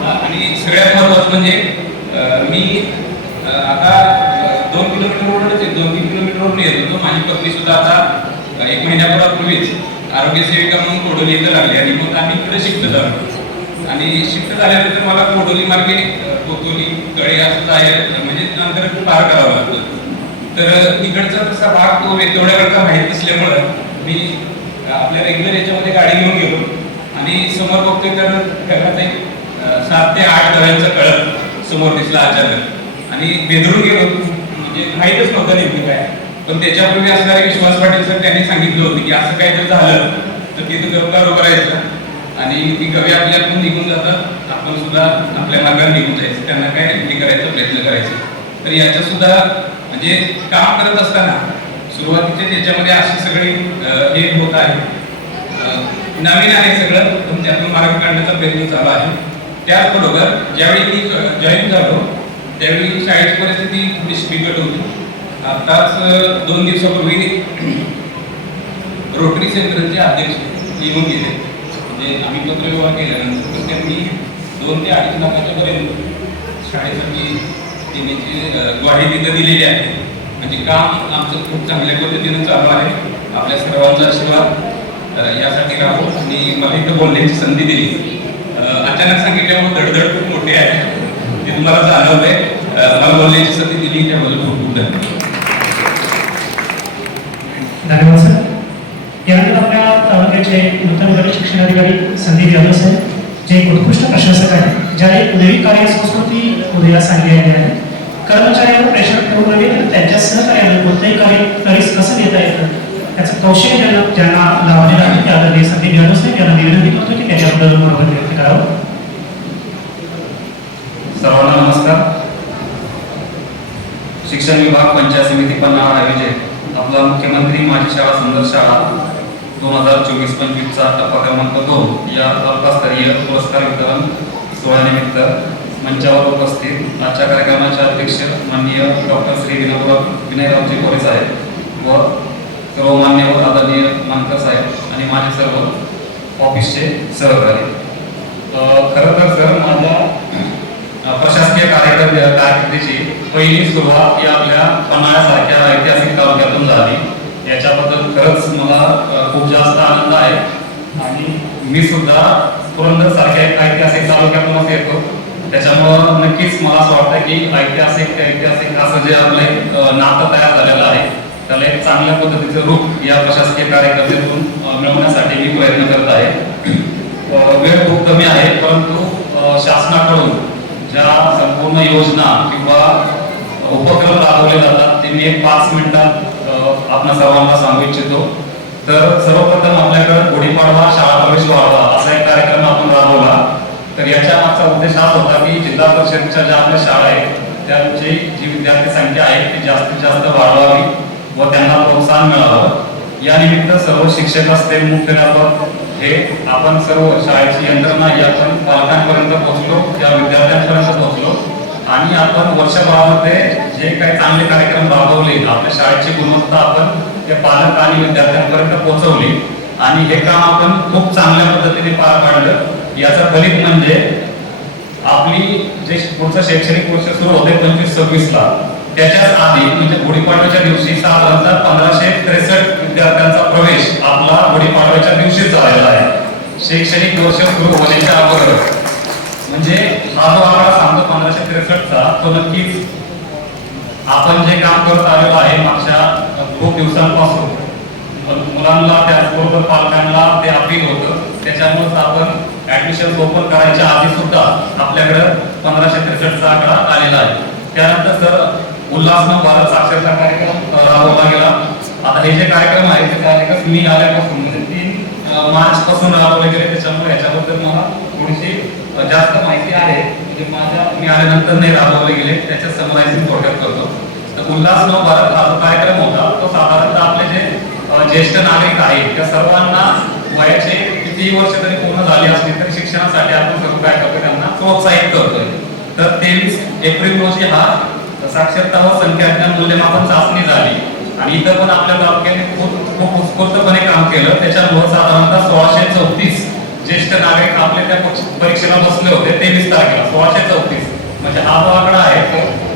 आणि सगळ्यात महत्त्वाचं म्हणजे मी आता 2 किलोमीटरवरूनच 2-3 किलोमीटरवरून येत होतो. माझी पत्नी सुद्धा आता 1 महिन्यापूर्वीच आरोग्य सेविका म्हणून कोडोली इथं लागली आणि मग आम्ही इकडे शिफ्ट झालो आणि शिफ्ट झाल्यानंतर मला कोडोली मार्गे कोतोली तळे असं जायला म्हणजे नंतर पार करावं लागतं. तर तिकडचा तसा भाग तो वेतवड्याकडचा माहीत असल्यामुळं मी आपल्या रेग्युलर याच्यामध्ये गाडी घेऊन गेलो आणि समोर बघतोय तर घरात एक 7 ते 8 दव्यांचा कळप समोर दिसला अचानक आणि बेदरून गेलो, म्हणजे माहीतच नव्हतं नेमकं काय. पण त्याच्यापूर्वी असणारे विश्वास पाटील सर त्यांनी सांगितलं होतं की असं काही जर झालं तर तिथं गवकार उभं राहायचं आणि ती गवी आपल्याकडून निघून जातात, आपण सुद्धा आपल्या मार्गाने निघून जायचं, त्यांना काय हे करायचा प्रयत्न करायचा. तर याचं सुद्धा म्हणजे काम करत असताना सुरुवातीचे त्याच्यामध्ये अशी सगळी हे होत आहे, नवीन आहे सगळं, पण त्यातून मार्ग काढण्याचा प्रयत्न चालू आहे. त्याचबरोबर ज्यावेळी मी जॉईन झालो त्यावेळी शाळेची परिस्थिती थोडीशी बिकट होती. आताच 2 दिवसापूर्वी रोटरी सेंटरचे अध्यक्ष येऊन गेले, म्हणजे आम्ही पत्रव्यवहार केल्यानंतर त्यांनी 2 ते 2.5 लाखाच्या पर्यंत शाळेसाठी देण्याची ग्वाही तिथं दिलेली आहे. म्हणजे काम आमचं खूप चांगल्या पद्धतीनं चालू आहे. आपल्या सर्वांचा आशीर्वाद यासाठी राहू आणि मला इथं बोलण्याची संधी दिली. अचानक सांगितल्यामुळे धडधड खूप मोठी आहे, ते तुम्हाला जाणवलंय. मला बोलण्याची संधी दिली त्याबद्दल खूप खूप धन्यवाद. धन्यवाद सर. यानंतर आपल्या तालुक्याचे नूतन गट शिक्षणाधिकारी संदीप यादव साहेब, जे एक उत्कृष्ट प्रशासक आहेत, ज्याने नवी कार्यसंस्कृती उदयास आणली आहे. कर्मचाऱ्यांवर प्रेशर ठेवून नव्हे तर त्यांच्या सहकार्यानं कोणतंही कार्य कधीच कसं देता येतं त्याचं कौशल्य ज्यांना लावलेलं आहे त्या आदरणीय संदीप यादव साहेब यांना विनंती करतो की त्याच्याबद्दल मनोगत व्यक्त करावं. सर्वांना नमस्कार. शिक्षण विभाग पंचायत समिती पन्हाळा आयोजित आपला मुख्यमंत्री माझी शाळा सुंदर शाळा 2024-25चा टप्पा क्रमांक 2 या तालुकास्तरीय पुरस्कार वितरण सोहळ्यानिमित्त मंचावर उपस्थित आजच्या कार्यक्रमाचे अध्यक्ष माननीय डॉक्टर श्री विनयरावजी कोरे साहेब व सर्व मान्यवर आदरणीय मानकर साहेब आणि माझे सर्व ऑफिसचे सहकारी. खरं तर सर माझ्या प्रशासकीय कारकिर्दीची पहिली सुरुवात या आपल्या पन्हाळ्यासारख्या ऐतिहासिक तालुक्यातून झाली. याच्याबद्दल खरंच मला खूप जास्त आनंद आहे आणि मी सुद्धा पुरंदर सारख्या एक ऐतिहासिक तालुक्यातूनच येतो. त्याच्यामुळं नक्कीच मला असं वाटतं की ऐतिहासिक असं जे आपलं नातं तयार झालेलं आहे त्याला एक चांगल्या पद्धतीचं रूप या प्रशासकीय कार्यकर्त्यातून मिळवण्यासाठी मी प्रयत्न करत आहे. वेळ खूप कमी आहे, परंतु शासनाकडून ज्या संपूर्ण योजना किंवा उपक्रम राबवले जातात ते मी एक 5 मिनिटात आपल्या सर्वांना सांगू इच्छितो. तर सर्वप्रथम आपल्याकडे गुढीपाडवा शाळा प्रवेश व्हावा असा एक कार्यक्रम आपण राबवला. तर याच्या मागचा उद्देश हाच होता की जिल्हा परिषदेच्या ज्या आपल्या शाळा आहेत त्यांची जी विद्यार्थी संख्या आहे ती जास्तीत जास्त वाढवावी व त्यांना प्रोत्साहन मिळावं. या निमित्त सर्व शिक्षक असतील, मुख्याध्यापक हे आपण सर्व शाळेची यंत्रणा ही आपण पालकांपर्यंत पोहोचलो, त्या विद्यार्थ्यांपर्यंत पोहोचलो आणि आपण वर्षभरामध्ये जे काही चांगले कार्यक्रम राबवले आपल्या शाळेची गुणवत्ता आपण त्या पालक आणि विद्यार्थ्यांपर्यंत पोहोचवली आणि हे काम आपण खूप चांगल्या पद्धतीने पार पाडलं. याचा फलित म्हणजे आपली जे पुढचं शैक्षणिक वर्ष सुरू होते 25-26 ला त्याच्याच आधी म्हणजे गुढीपाडव्याच्या दिवशी साधारणतः 1563 विद्यार्थ्यांचा प्रवेश आपला गुढीपाडव्याच्या दिवशी झालेला आहे. शैक्षणिक वर्ष सुरू होण्याच्या अगोदर म्हणजे हा जो आकडा सांगतो 1563चा तो नक्कीच आपण जे काम करत आलेलो आहे मागच्या खूप दिवसांपासून मुलांना त्याचबरोबर पालकांना ते अपील होतं. त्याच्यामुळेच आपण ऍडमिशन ओपन करायच्या आधी सुद्धा आपल्याकडे 1563चा आकडा आलेला आहे. त्यानंतर सर उल्हासनगर भारत साक्षरता कार्यक्रम राबवला गेला. आता हे जे कार्यक्रम आहेत ते कार्यक्रम मी आल्यापासून म्हणजे 3 मार्च पासून राबवले गेले. त्याच्यामुळे याच्याबद्दल मला थोडीशी जास्त माहिती आहे म्हणजे मी आल्यानंतर नाही राबवले गेले. त्याच्या समरायझिंग थोडक्यात करतो. तर उल्हासनगर भारत हा जो कार्यक्रम होता तो साधारणतः आपले जे ज्येष्ठ नागरिक आहेत त्या सर्वांना वयाचे कितीही वर्ष तरी पूर्ण झाली असली तरी शिक्षणासाठी आपण सर्व काय करतो त्यांना प्रोत्साहित करतोय. तर 23 एप्रिल रोजी हा साक्षरता व संख्याज्ञान मूल्यमापन चाचणी झाली आणि इथं पण आपल्या तालुक्याने खूप उत्स्फूर्तपणे काम केलं. त्याच्यामुळे साधारणतः 1634 ज्येष्ठ नागरिक आपल्या त्या परीक्षेला बसले होते 23 तारखेला 1634. म्हणजे हा जो आकडा आहे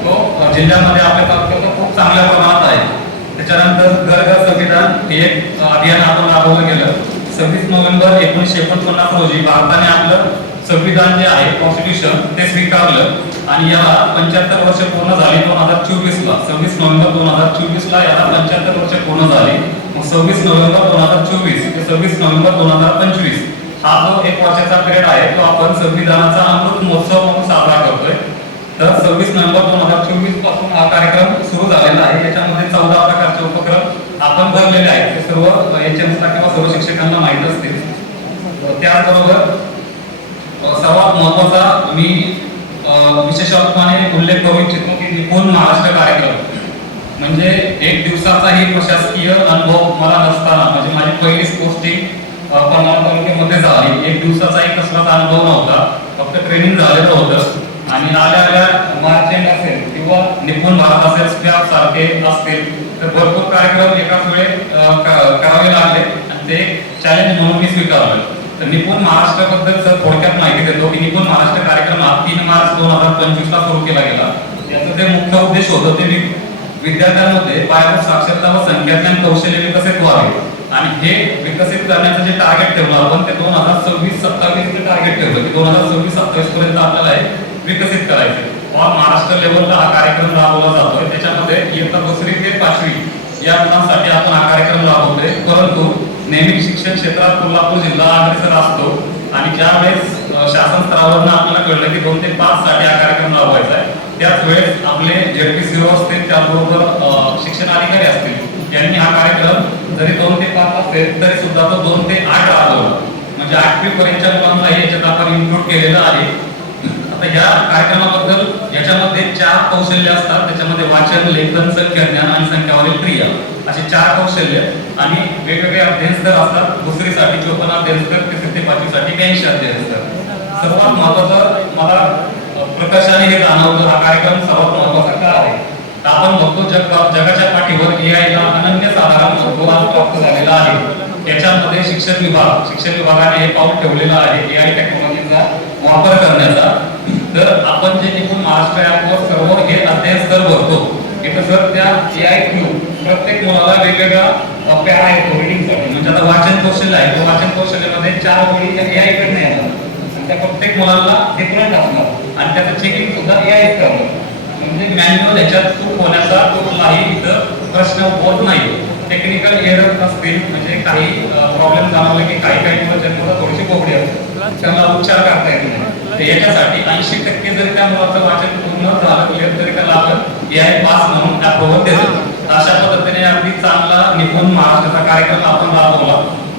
तो जिल्ह्यामध्ये आपल्या तालुक्यात खूप चांगल्या प्रमाणात आहे. त्याच्यानंतर घर घर संविधान हे एक अभियान आपण राबवलं गेलं. 26 नोव्हेंबर 1949 रोजी भारताने आपलं संविधान जे आहे कॉन्स्टिट्यूशन ते स्वीकारलं आणि याला 75 वर्ष पूर्ण झाली 2024 ला. 26 नोव्हेंबर 2024 ला याला 75 वर्ष पूर्ण झाली. मग 26 नोव्हेंबर 2024 ते 26 नोव्हेंबर 2025 हा जो 1 वर्षाचा पिरियड आहे तो आपण संविधानाचा अमृत महोत्सव म्हणून साजरा करतोय. तर 26 नोव्हेंबर 2024 पासून हा कार्यक्रम सुरू झालेला आहे. याच्यामध्ये 14 प्रकारचे उपक्रम आपण भरलेले आहेत. ते सर्व HMs ला किंवा सर्व शिक्षकांना माहीत असतील. त्याचबरोबर सर्वात महत्त्वाचा मी विशेषत्वाने उल्लेख करू इच्छितो की निपुण महाराष्ट्र कार्यक्रम म्हणजे एक दिवसाचाही प्रशासकीय अनुभव मला नसताना म्हणजे माझी पहिलीच पोस्टिंग पन्हाळा तालुक्यामध्ये झाली. एक दिवसाचाही कसलाच अनुभव नव्हता, फक्त ट्रेनिंग झालेलं होतं आणि आल्या मार्चेंट असेल किंवा निपुण भारत असेल स्टॅप सारखे असतील तर भरपूर कार्यक्रम एकाच वेळेस करावे लागले आणि ते चॅलेंज म्हणून मी स्वीकारलं. तर निपुण महाराष्ट्राबद्दल जर थोडक्यात माहिती देतो की निपुण महाराष्ट्र कार्यक्रम हा 3 मार्च 2025 ला सुरू केला गेला. याचा जे मुख्य उद्देश होतं ते विद्यार्थ्यांमध्ये पायाभूत साक्षरता व संख्याज्ञान कौशल्य विकसित व्हावे आणि हे विकसित करण्याचं जे टार्गेट ठेवलं आपण ते 2026-27 चे टार्गेट ठेवलं की 2026-27 पर्यंत आपल्याला हे विकसित करायचे. महाराष्ट्र लेवलला हा कार्यक्रम राबवला जातोय. त्याच्यामध्ये इयत्ता 2री ते 5वी या मुलांसाठी आपण हा कार्यक्रम राबवतोय. परंतु नेहमी शिक्षण क्षेत्रात कोल्हापूर जिल्हा अग्रेसर असतो आणि ज्या वेळेस शासन स्तरावरून आपल्याला कळलं की 2 ते 5 साठी हा कार्यक्रम राबवायचा आहे त्याच वेळेस आपले ZPCO असतील त्याचबरोबर शिक्षण अधिकारी असतील यांनी हा कार्यक्रम जरी 2 ते 5 असेल तरी सुद्धा तो 2 ते 8 राबवला. म्हणजे 8वी पर्यंतच्या मुलांनाही याच्यात आपण इन्क्लूड केलेलं आहे. आता या कार्यक्रमाबद्दल याच्यामध्ये 4 कौशल्य असतात. त्याच्यामध्ये वाचन, लेखन, संख्याज्ञान आणि संख्यावरील क्रिया असे 4 कौशल्य आणि वेगवेगळे अध्ययन स्तर असतात. 2रीसाठी 54 अध्ययन स्तर, 3री ते 5वी साठी 82 अध्ययन स्तर. सर्वात महत्वाचं मला प्रकर्षाने हे जाणवलं हा कार्यक्रम सर्वात महत्वाचा का आहे. तर आपण बघतो जगाच्या पाठीवर AI ला अनन्यसाधारण बहुमान प्राप्त झालेला आहे. याच्यामध्ये शिक्षण विभागाने हे पाऊल ठेवलेलं आहे AI टेक्नॉलॉजीचा वापर करण्याचा. तर आपण जे निपुण महाराष्ट्र ॲपवर सर्व हे अध्ययन स्तर भरतो इथं सर त्या AI थ्रू प्रत्येक मुलाला वेगवेगळा पॅरा येतो रिडिंगसाठी. म्हणजे आता वाचन कौशल्य आहे तर वाचन कौशल्यामध्ये 4 ओळी त्या AI कडनं येणार आणि त्या प्रत्येक मुलाला डिफरंट असणार आणि त्याचं चेकिंग सुद्धा AI करणार. म्हणजे मॅन्युअल याच्यात चूक होण्याचा कुठलाही इथं प्रश्न उद्भवत नाही. टेक्निकल एरर असतील म्हणजे काही प्रॉब्लेम जाणवले की काही मुलं जन्मता थोडीशी कोबडी असते त्यांना उपचार करता येत नाही. तर याच्यासाठी 80% जरी त्या मुलाचं वाचन पूर्ण झालं क्लिअर तरी त्याला आपण AI पास म्हणून अप्रूव्हल देतो. अशा पद्धतीने अगदी चांगला निपुण महाराष्ट्राचा कार्यक्रम आपण राबवला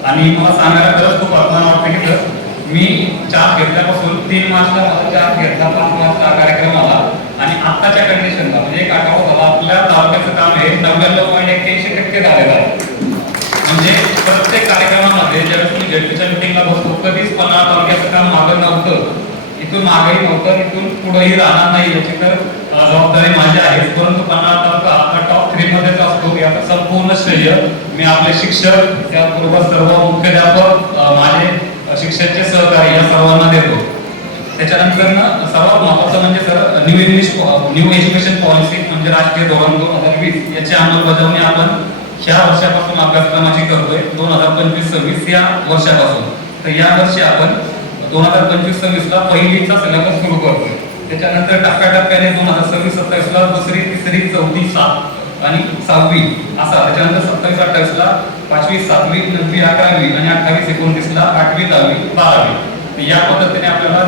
आणि मला सांगायला खरंच खूप अभिमान वाटतं की सर मी चार्ज घेतल्यापासून 3 मार्चला माझा चार्ज घेतला, 5 मार्चचा कार्यक्रम आला आणि आत्ताच्या कंडिशनला म्हणजे एक आठवडा झाला आपल्या तालुक्याचं काम हे 99.81% झालेलं आहे. म्हणजे प्रत्येक कार्यक्रमामध्ये ज्यावेळेस मी झेडपीच्या मिटिंगला बसतो कधीच पन्हाळा तालुक्याचं काम मागं नव्हतं, इथून मागेही नव्हतं, इथून पुढेही राहणार नाही याची तर जबाबदारी माझी आहे. परंतु पन्हाळा तालुका आता टॉप 3 मध्येच असतो याचं संपूर्ण श्रेय मी आपले शिक्षक त्याबरोबर सर्व मुख्याध्यापक माझे शिक्षकांचे सहकारी या सर्वांना देतो. त्याच्यानंतर सर्वात महत्त्वाचं म्हणजे सर न्यू एज्युकेशन पॉलिसी म्हणजे राष्ट्रीय धोरण 2020 याची अंमलबजावणी आपण ह्या वर्षापासून अभ्यासक्रमाची करतोय 2025-26 या वर्षापासून. तर या वर्षी आपण 2025-26 ला पहिलीचा सिलेबस सुरू करतोय. त्याच्यानंतर टप्प्याटप्प्याने 2026-27 ला 2री, 3री, 4थी, 7 आणि 6वी असा. त्याच्यानंतर 27-28 ला 5वी, 7वी, 9वी, 11वी आणि 28-29 ला 8वी, 10वी, 12वी. या पद्धतीने आपल्याला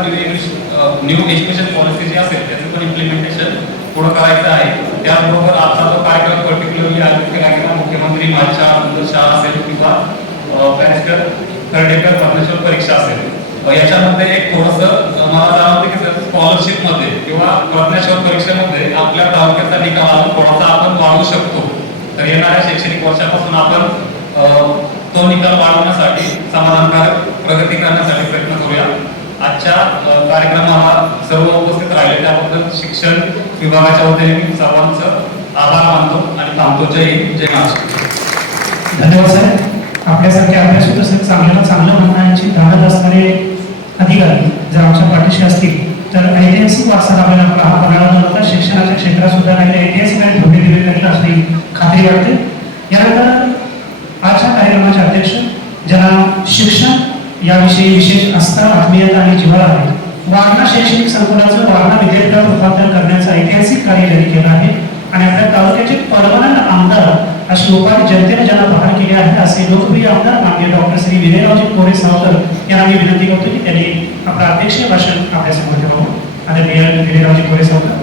न्यू एज्युकेशन पॉलिसी जी असेल त्याचं पण इम्प्लिमेंटेशन पुढे करायचं आहे. त्याचबरोबर आपला जो कार्यक्रम पर्टिक्युलरली आयोजित केला गेला मुख्यमंत्री माझी शाळा सुंदर शाळा असेल किंवा बॅरिस्टर थर्डेकर परमेश्वर परीक्षा असेल याच्यामध्ये एक थोडंसं मला जाणवतं की स्कॉलरशिप मध्ये किंवा प्रज्ञाशोध परीक्षेमध्ये आपल्या तालुक्याचा निकाल थोडासा आपण वाढवू शकतो. तर येणाऱ्या शैक्षणिक वर्षापासून आपण तो निकाल वाढवण्यासाठी समाधानकारक प्रगती करण्यासाठी प्रयत्न करूया. आजच्या कार्यक्रमाला सर्व उपस्थित राहिले त्याबद्दल शिक्षण विभागाच्या वतीने मी सर्वांचं आभार मानतो आणि थांबतो. जय हिंद, जय महाराष्ट्र. धन्यवाद साहेब. आपल्यासारखे अभ्यासू तसंच चांगलं म्हणण्याची धाडत असणारे अधिकारी जर आमच्या पाठीशी असतील तर ऐतिहासिक वारसा लाभलेला आपला हा पन्हाळा तालुका शिक्षणाच्या क्षेत्रात सुद्धा नाही ऐतिहासिक आणि भव्य दिवे करेल अशी खात्री वाटते. यानंतर आजच्या कार्यक्रमाचे अध्यक्ष ज्यांना शिक्षण याविषयी विशेष आस्था, आत्मीयता आणि जिव्हाळा आहे, वारणा शैक्षणिक संकुलाचं वारणा विद्यापीठात रूपांतर करण्याचं ऐतिहासिक कार्य त्यांनी केलं आहे आणि आपल्या तालुक्याचे परमनंट आमदार अशी उपाधी जनतेने ज्यांना बहाल केली आहे असे लोकप्रिय आमदार माननीय डॉक्टर श्री विनयरावजी कोरे सावकर यांना मी विनंती करतो की त्यांनी आपलं अध्यक्षीय भाषण आपल्यासमोर ठेवावं. आदरणीय विनयरावजी कोरे सावकर.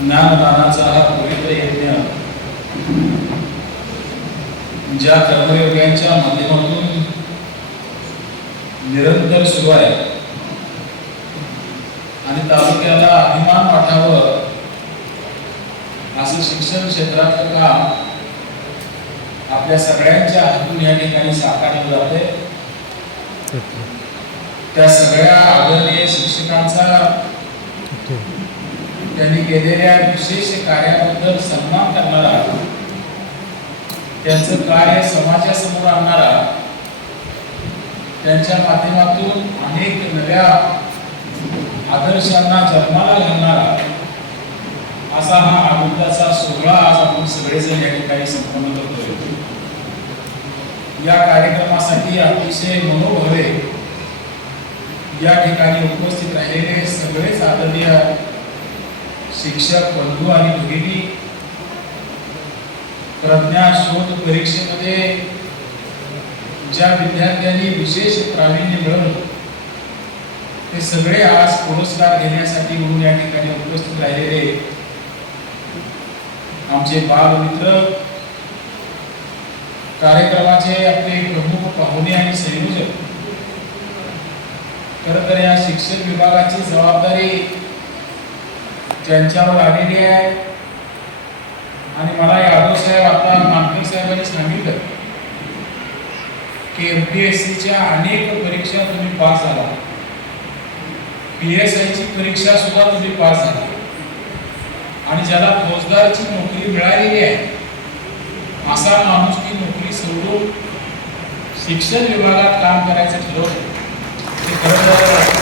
ज्ञानदानाचा हा पवित्र यज्ञ ज्या कर्मयोग्यांच्या माध्यमातून निरंतर सुरू आहे आणि तालुक्याला अभिमान वाटावं असं शिक्षण क्षेत्रातलं काम आपल्या सगळ्यांच्या हातून या ठिकाणी साकारलं जाते. त्या सगळ्या आदरणीय शिक्षकांचा त्यांनी केलेल्या विशेष कार्याबद्दल सन्मान करणारा, त्यांचं कार्य समाजासमोर आणणारा, त्यांच्या माध्यमातून अनेक नव्या आदर्शांना जन्माला घालणारा असा हा आनंदाचा सोहळा आज आपण सगळेजण या ठिकाणी संपन्न करतोय. या कार्यक्रमासाठी अतिशय मनोभावे या ठिकाणी उपस्थित राहिलेले सगळेच आदरणीय शिक्षक बंधू आणि भगिनी, प्रज्ञा शोध परीक्षेमध्ये ज्या विद्यार्थ्यांनी विशेष प्रावीण्य मिळवलं ते सगळे आज पुरस्कार घेण्यासाठी म्हणून या ठिकाणी उपस्थित राहिलेले आमचे बालमित्र, कार्यक्रमाचे आपले प्रमुख पाहुणे आणि संयोजक. खरं तर या शिक्षण विभागाची जबाबदारी ज्यांच्यावर आलेली आहे आणि मला यादव साहेब आता मानकर साहेबांनी सांगितलं की MPSCच्या अनेक परीक्षा तुम्ही पास झाला, PSIची परीक्षा सुद्धा तुम्ही पास झाला आणि ज्याला फौजदारची नोकरी मिळालेली आहे असा माणूस ती नोकरी सोडून शिक्षण विभागात काम करायचं ठरवलं. ते खरं तर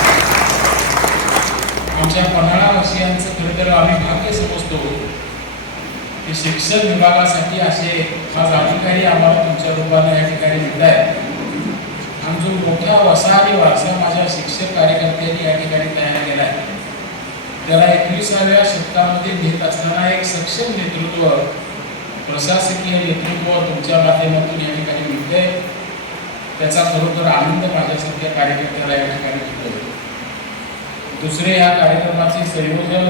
आमच्या 15 वर्षीयांचं खरं तर आम्ही भाग्य समजतो की शिक्षण विभागासाठी असे आज अधिकारी आम्हाला तुमच्या रूपाने या ठिकाणी मिळत आहे. आणि जो मोठा वसाहती वारसा माझ्या शिक्षक कार्यकर्त्यांनी या ठिकाणी तयार केला आहे त्याला 21व्या शतकामध्ये घेत असताना एक सक्षम नेतृत्व, प्रशासकीय नेतृत्व तुमच्या माध्यमातून या ठिकाणी मिळते. त्याचा खरोखर आनंद माझ्यासारख्या कार्यकर्त्याला या ठिकाणी होतो. दुसरे या कार्यक्रमाचे संयोजन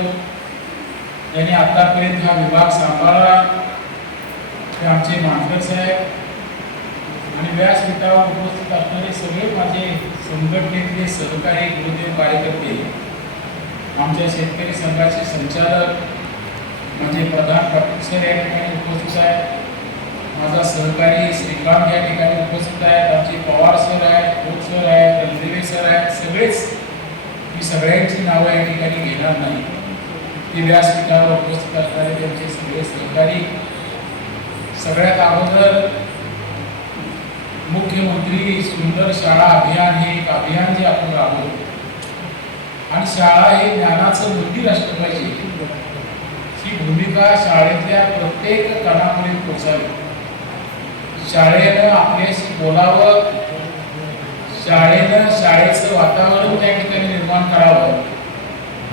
यांनी आतापर्यंत हा विभाग सांभाळला ते आमचे मानकर साहेब आणि व्यासपीठावर उपस्थित असणारे सगळे माझे संघटनेतले सहकारी गुरुदेव कार्यकर्ते, आमच्या शेतकरी संघाचे संचालक, माझे प्रधान पाटील सर या ठिकाणी उपस्थित आहेत, माझा सहकारी श्रीकांत या ठिकाणी उपस्थित आहेत, आमचे पवार सर आहेत, खोत सर आहेत, रणदिवे सर आहेत. सगळेच मी सगळ्यांची नावं या ठिकाणी घेणार नाही. ते व्यासपीठावर उपस्थित असणारे त्यांचे सगळे सहकारी. सगळ्यात अगोदर मुख्यमंत्री सुंदर शाळा अभियान हे एक अभियान जे आपण राबवतो आणि शाळा हे ज्ञानाचं मंदिर असलं पाहिजे ही भूमिका शाळेतल्या प्रत्येक कणापर्यंत पोहोचावी. शाळेनं आपल्याशी बोलावं, शाळेनं शाळेचं वातावरण त्या ठिकाणी निर्माण करावं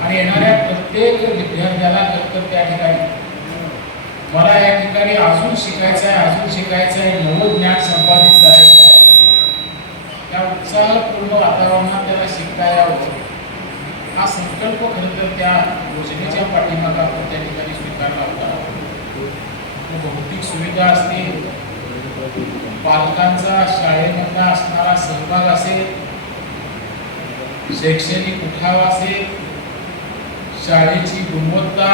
आणि येणाऱ्या प्रत्येक विद्यार्थ्याला फक्त त्या ठिकाणी मला या ठिकाणी अजून शिकायचं आहे, नवं ज्ञान संपादित करायचं आहे, त्या उत्साहपूर्ण वातावरणात त्याला शिकता यावं हा संकल्प खरं तर त्या योजनेच्या पाठीमागे आपण त्या ठिकाणी स्वीकारला होता. भौतिक सुविधा असतील, पालकांचा शाळेमधला असणारा सहभाग असेल, शैक्षणिक उठाव असेल, शाळेची गुणवत्ता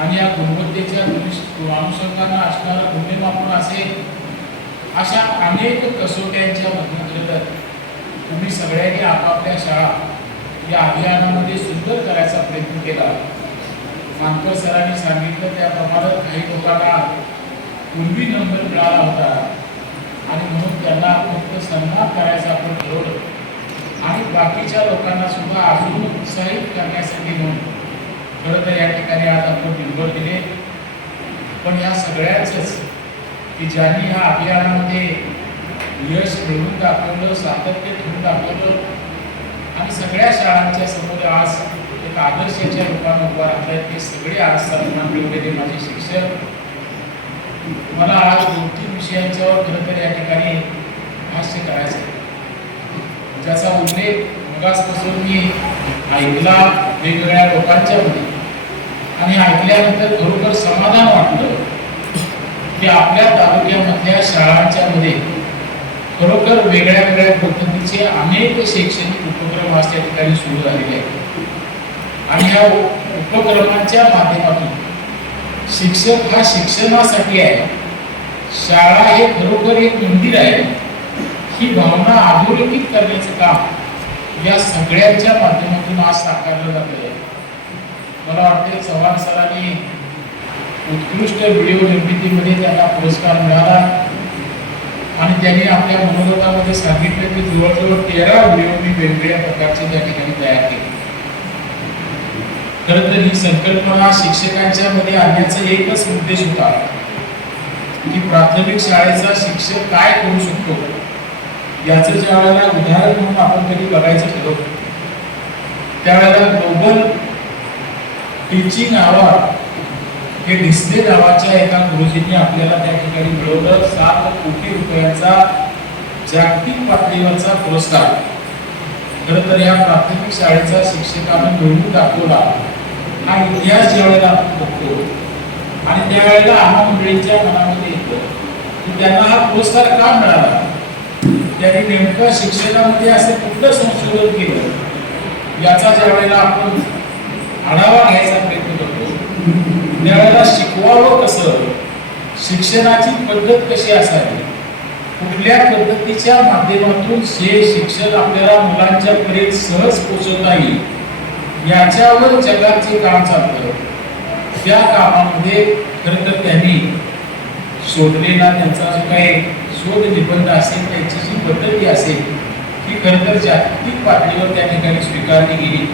आणि या गुणवत्तेच्या अनुषंगाने असणारं मूल्यमापन असेल, अशा अनेक कसोट्यांच्या मधून तुम्ही सगळ्यांनी आपापल्या शाळा या अभियानामध्ये सुंदर करायचा प्रयत्न केला. मानकर सरांनी सांगितलं त्याप्रमाणे काही लोकांना पूर्वी नंबर मिळाला होता आणि म्हणून त्यांना फक्त सन्मान करायचा आपण ठरवलं आणि बाकीच्या लोकांना सुद्धा अजून उत्साहित करण्यासाठी म्हणून खरं तर या ठिकाणी आज आपण बिंबळ दिले. पण या सगळ्याच की ज्यांनी ह्या अभियानामध्ये यश मिळवून दाखवलं, सातत्य ठेवून दाखवलं आणि सगळ्या शाळांच्या समोर आज एक आदर्शाच्या रूपाने उभा राहतात ते सगळे आज सन्मान मिळवलेले माझे शिक्षक. मला आज 2-3 विषयांच्यावर खरं तर या ठिकाणी भाष्य करायचं आहे, ज्याचा उल्लेख मगासपासून मी ऐकला वेगवेगळ्या लोकांच्या मध्ये. आणि ऐकल्यानंतर खरोखर समाधान वाटलं की आपल्या तालुक्यामधल्या शाळांच्या मध्ये खरोखर वेगळ्या वेगळ्या पद्धतीचे अनेक शैक्षणिक उपक्रम आज त्या ठिकाणी सुरू झालेले आहेत आणि ह्या उपक्रमांच्या माध्यमातून शिक्षक हा शिक्षणासाठी आहे, शाळा हे खरोखर एक मंदिर आहे, ही भावना अधोरेखित करण्याचं काम या सगळ्यांच्या माध्यमातून आज साकारलं जात आहे. मला वाटते चव्हाण सरांनी उत्कृष्ट व्हिडिओ निर्मितीमध्ये त्यांना पुरस्कार मिळाला आणि त्यांनी आपल्या मनोगतामध्ये सांगितलं की जवळजवळ 13 व्हिडिओ मी वेगवेगळ्या प्रकारचे त्या ठिकाणी तयार केले. खरं तर ही संकल्पना शिक्षकांच्या मध्ये आणण्याचा एकच उद्देश होता की प्राथमिक शाळेचा शिक्षक काय करू शकतो याचं ज्या वेळेला उदाहरण म्हणून आपण कधी बघायचं ठरवतो त्यावेळेला ग्लोबल टीचिंग अवॉर्ड हे डिस्ले नावाच्या एका गुरुजींनी आपल्याला त्या ठिकाणी मिळवलं. 7 कोटी रुपयांचा जागतिक पातळीवरचा पुरस्कार. खरं तर या प्राथमिक शाळेचा शिक्षकांना मिळवून दाखवला हा इतिहास ज्या वेळेला आपण बघतो आणि त्यावेळेला आम्हा मंडळींच्या मनामध्ये येतं की त्यांना हा पुरस्कार का मिळाला, त्यांनी नेमकं शिक्षणामध्ये असं कुठलं संशोधन केलं याचा ज्या वेळेला आपण आढावा घ्यायचा प्रयत्न करतो त्यावेळेला शिकवावं कसं, शिक्षणाची पद्धत कशी असावी, कुठल्या पद्धतीच्या माध्यमातून हे शिक्षण आपल्याला मुलांच्या पर्यंत सहज पोहोचवता येईल याच्यावर जगाचे काम चालतं. त्या कामामध्ये खरं तर त्यांनी शोधलेला त्यांचा जो काही शोध निबंध असेल, त्यांची जी पद्धती असेल ती खरं तर जागतिक पातळीवर त्या ठिकाणी स्वीकारली गेली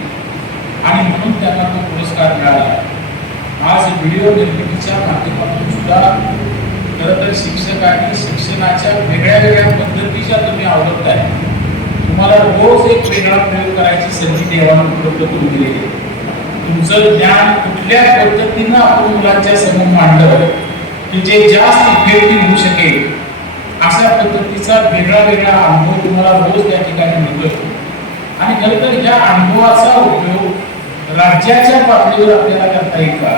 आणि म्हणून त्यांना तो पुरस्कार मिळाला. आज व्हिडिओ निर्मितीच्या माध्यमातून सुद्धा खरं तर शिक्षकांनी शिक्षणाच्या वेगळ्या वेगळ्या पद्धतीच्या तुम्ही अवलंबताय. तुम्हाला रोज एक वेगळा प्रयोग करायची संधी देवानं उपलब्ध करून दिलेली आहे. तुमचं ज्ञान कुठल्या पद्धतीनं आपण मुलांच्या समोर मांडलं की जे जास्त इफेक्टिव्ह होऊ शकेल अशा पद्धतीचा वेगळा वेगळा अनुभव तुम्हाला रोज त्या ठिकाणी मिळतो आणि खरं तर ह्या अनुभवाचा उपयोग राज्याच्या पातळीवर आपल्याला करता येईल का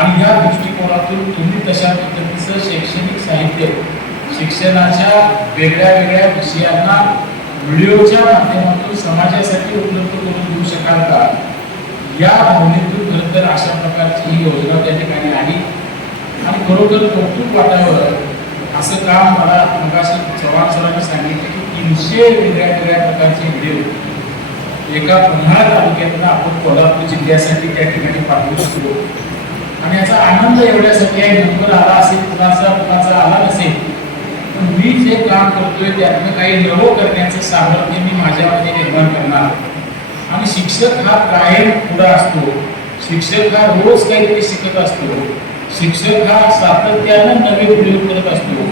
आणि या दृष्टिकोनातून तुम्ही तशा पद्धतीचं शैक्षणिक साहित्य शिक्षणाच्या वेगळ्या वेगळ्या विषयांना व्हिडिओच्या माध्यमातून समाजासाठी उपलब्ध करून देऊ शकाल का या भावनेतून खरं तर अशा प्रकारची ही योजना त्या ठिकाणी आली आणि खरोखर कौतुक वाटावं असं काम मला मगाशी चव्हाण सरांनी सांगितलं की 300 वेगळ्या वेगळ्या प्रकारचे व्हिडिओ एका पन्हाळा तालुक्यातून आपण कोल्हापूर जिल्ह्यासाठी त्या ठिकाणी पाठवू शकतो आणि याचा आनंद एवढ्यासाठी आहे नंबर आला असेल कुणाचा आला नसेल पण मी जे काम करतोय त्यातनं काही नवं करण्याचं सामर्थ्य मी माझ्यामध्ये निर्माण करणार आणि शिक्षक हा कायम पुढा असतो, शिक्षक हा रोज काहीतरी शिकत असतो, शिक्षक हा सातत्यानं नवे प्रयोग करत असतो.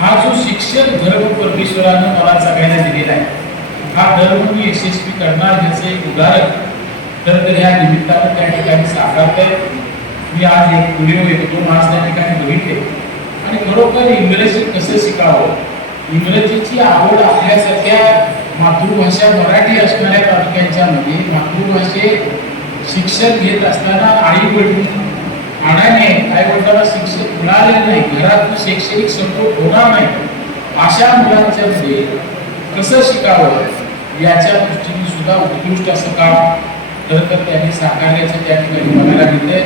हा जो शिक्षक धर्म परमेश्वरानं मला जगायला दिलेला आहे हा धर्म मी यशस्वी करणार ह्याचं एक उदाहरण खरं तर ह्या निमित्तानं त्या ठिकाणी साकारतंय. मी आज एक व्हिडिओ 1-2 आज त्या ठिकाणी बघितले आणि खरोखर इंग्रजी कसं शिकावं, इंग्रजीची आवड आपल्यासारख्या मातृभाषा मराठी असणाऱ्या तालुक्यांच्या मध्ये मातृभाषेत शिक्षण घेत असताना आई वडील आणाने आई वडिलांना शिक्षक मिळाले नाही, घरात शैक्षणिक सपोर्ट होणार नाही, अशा मुलांच्या मध्ये कसं शिकावं याच्या दृष्टीने सुद्धा उत्कृष्ट असं काम खरं तर त्यांनी साकारल्याचं त्या ठिकाणी बघायला मिळतंय.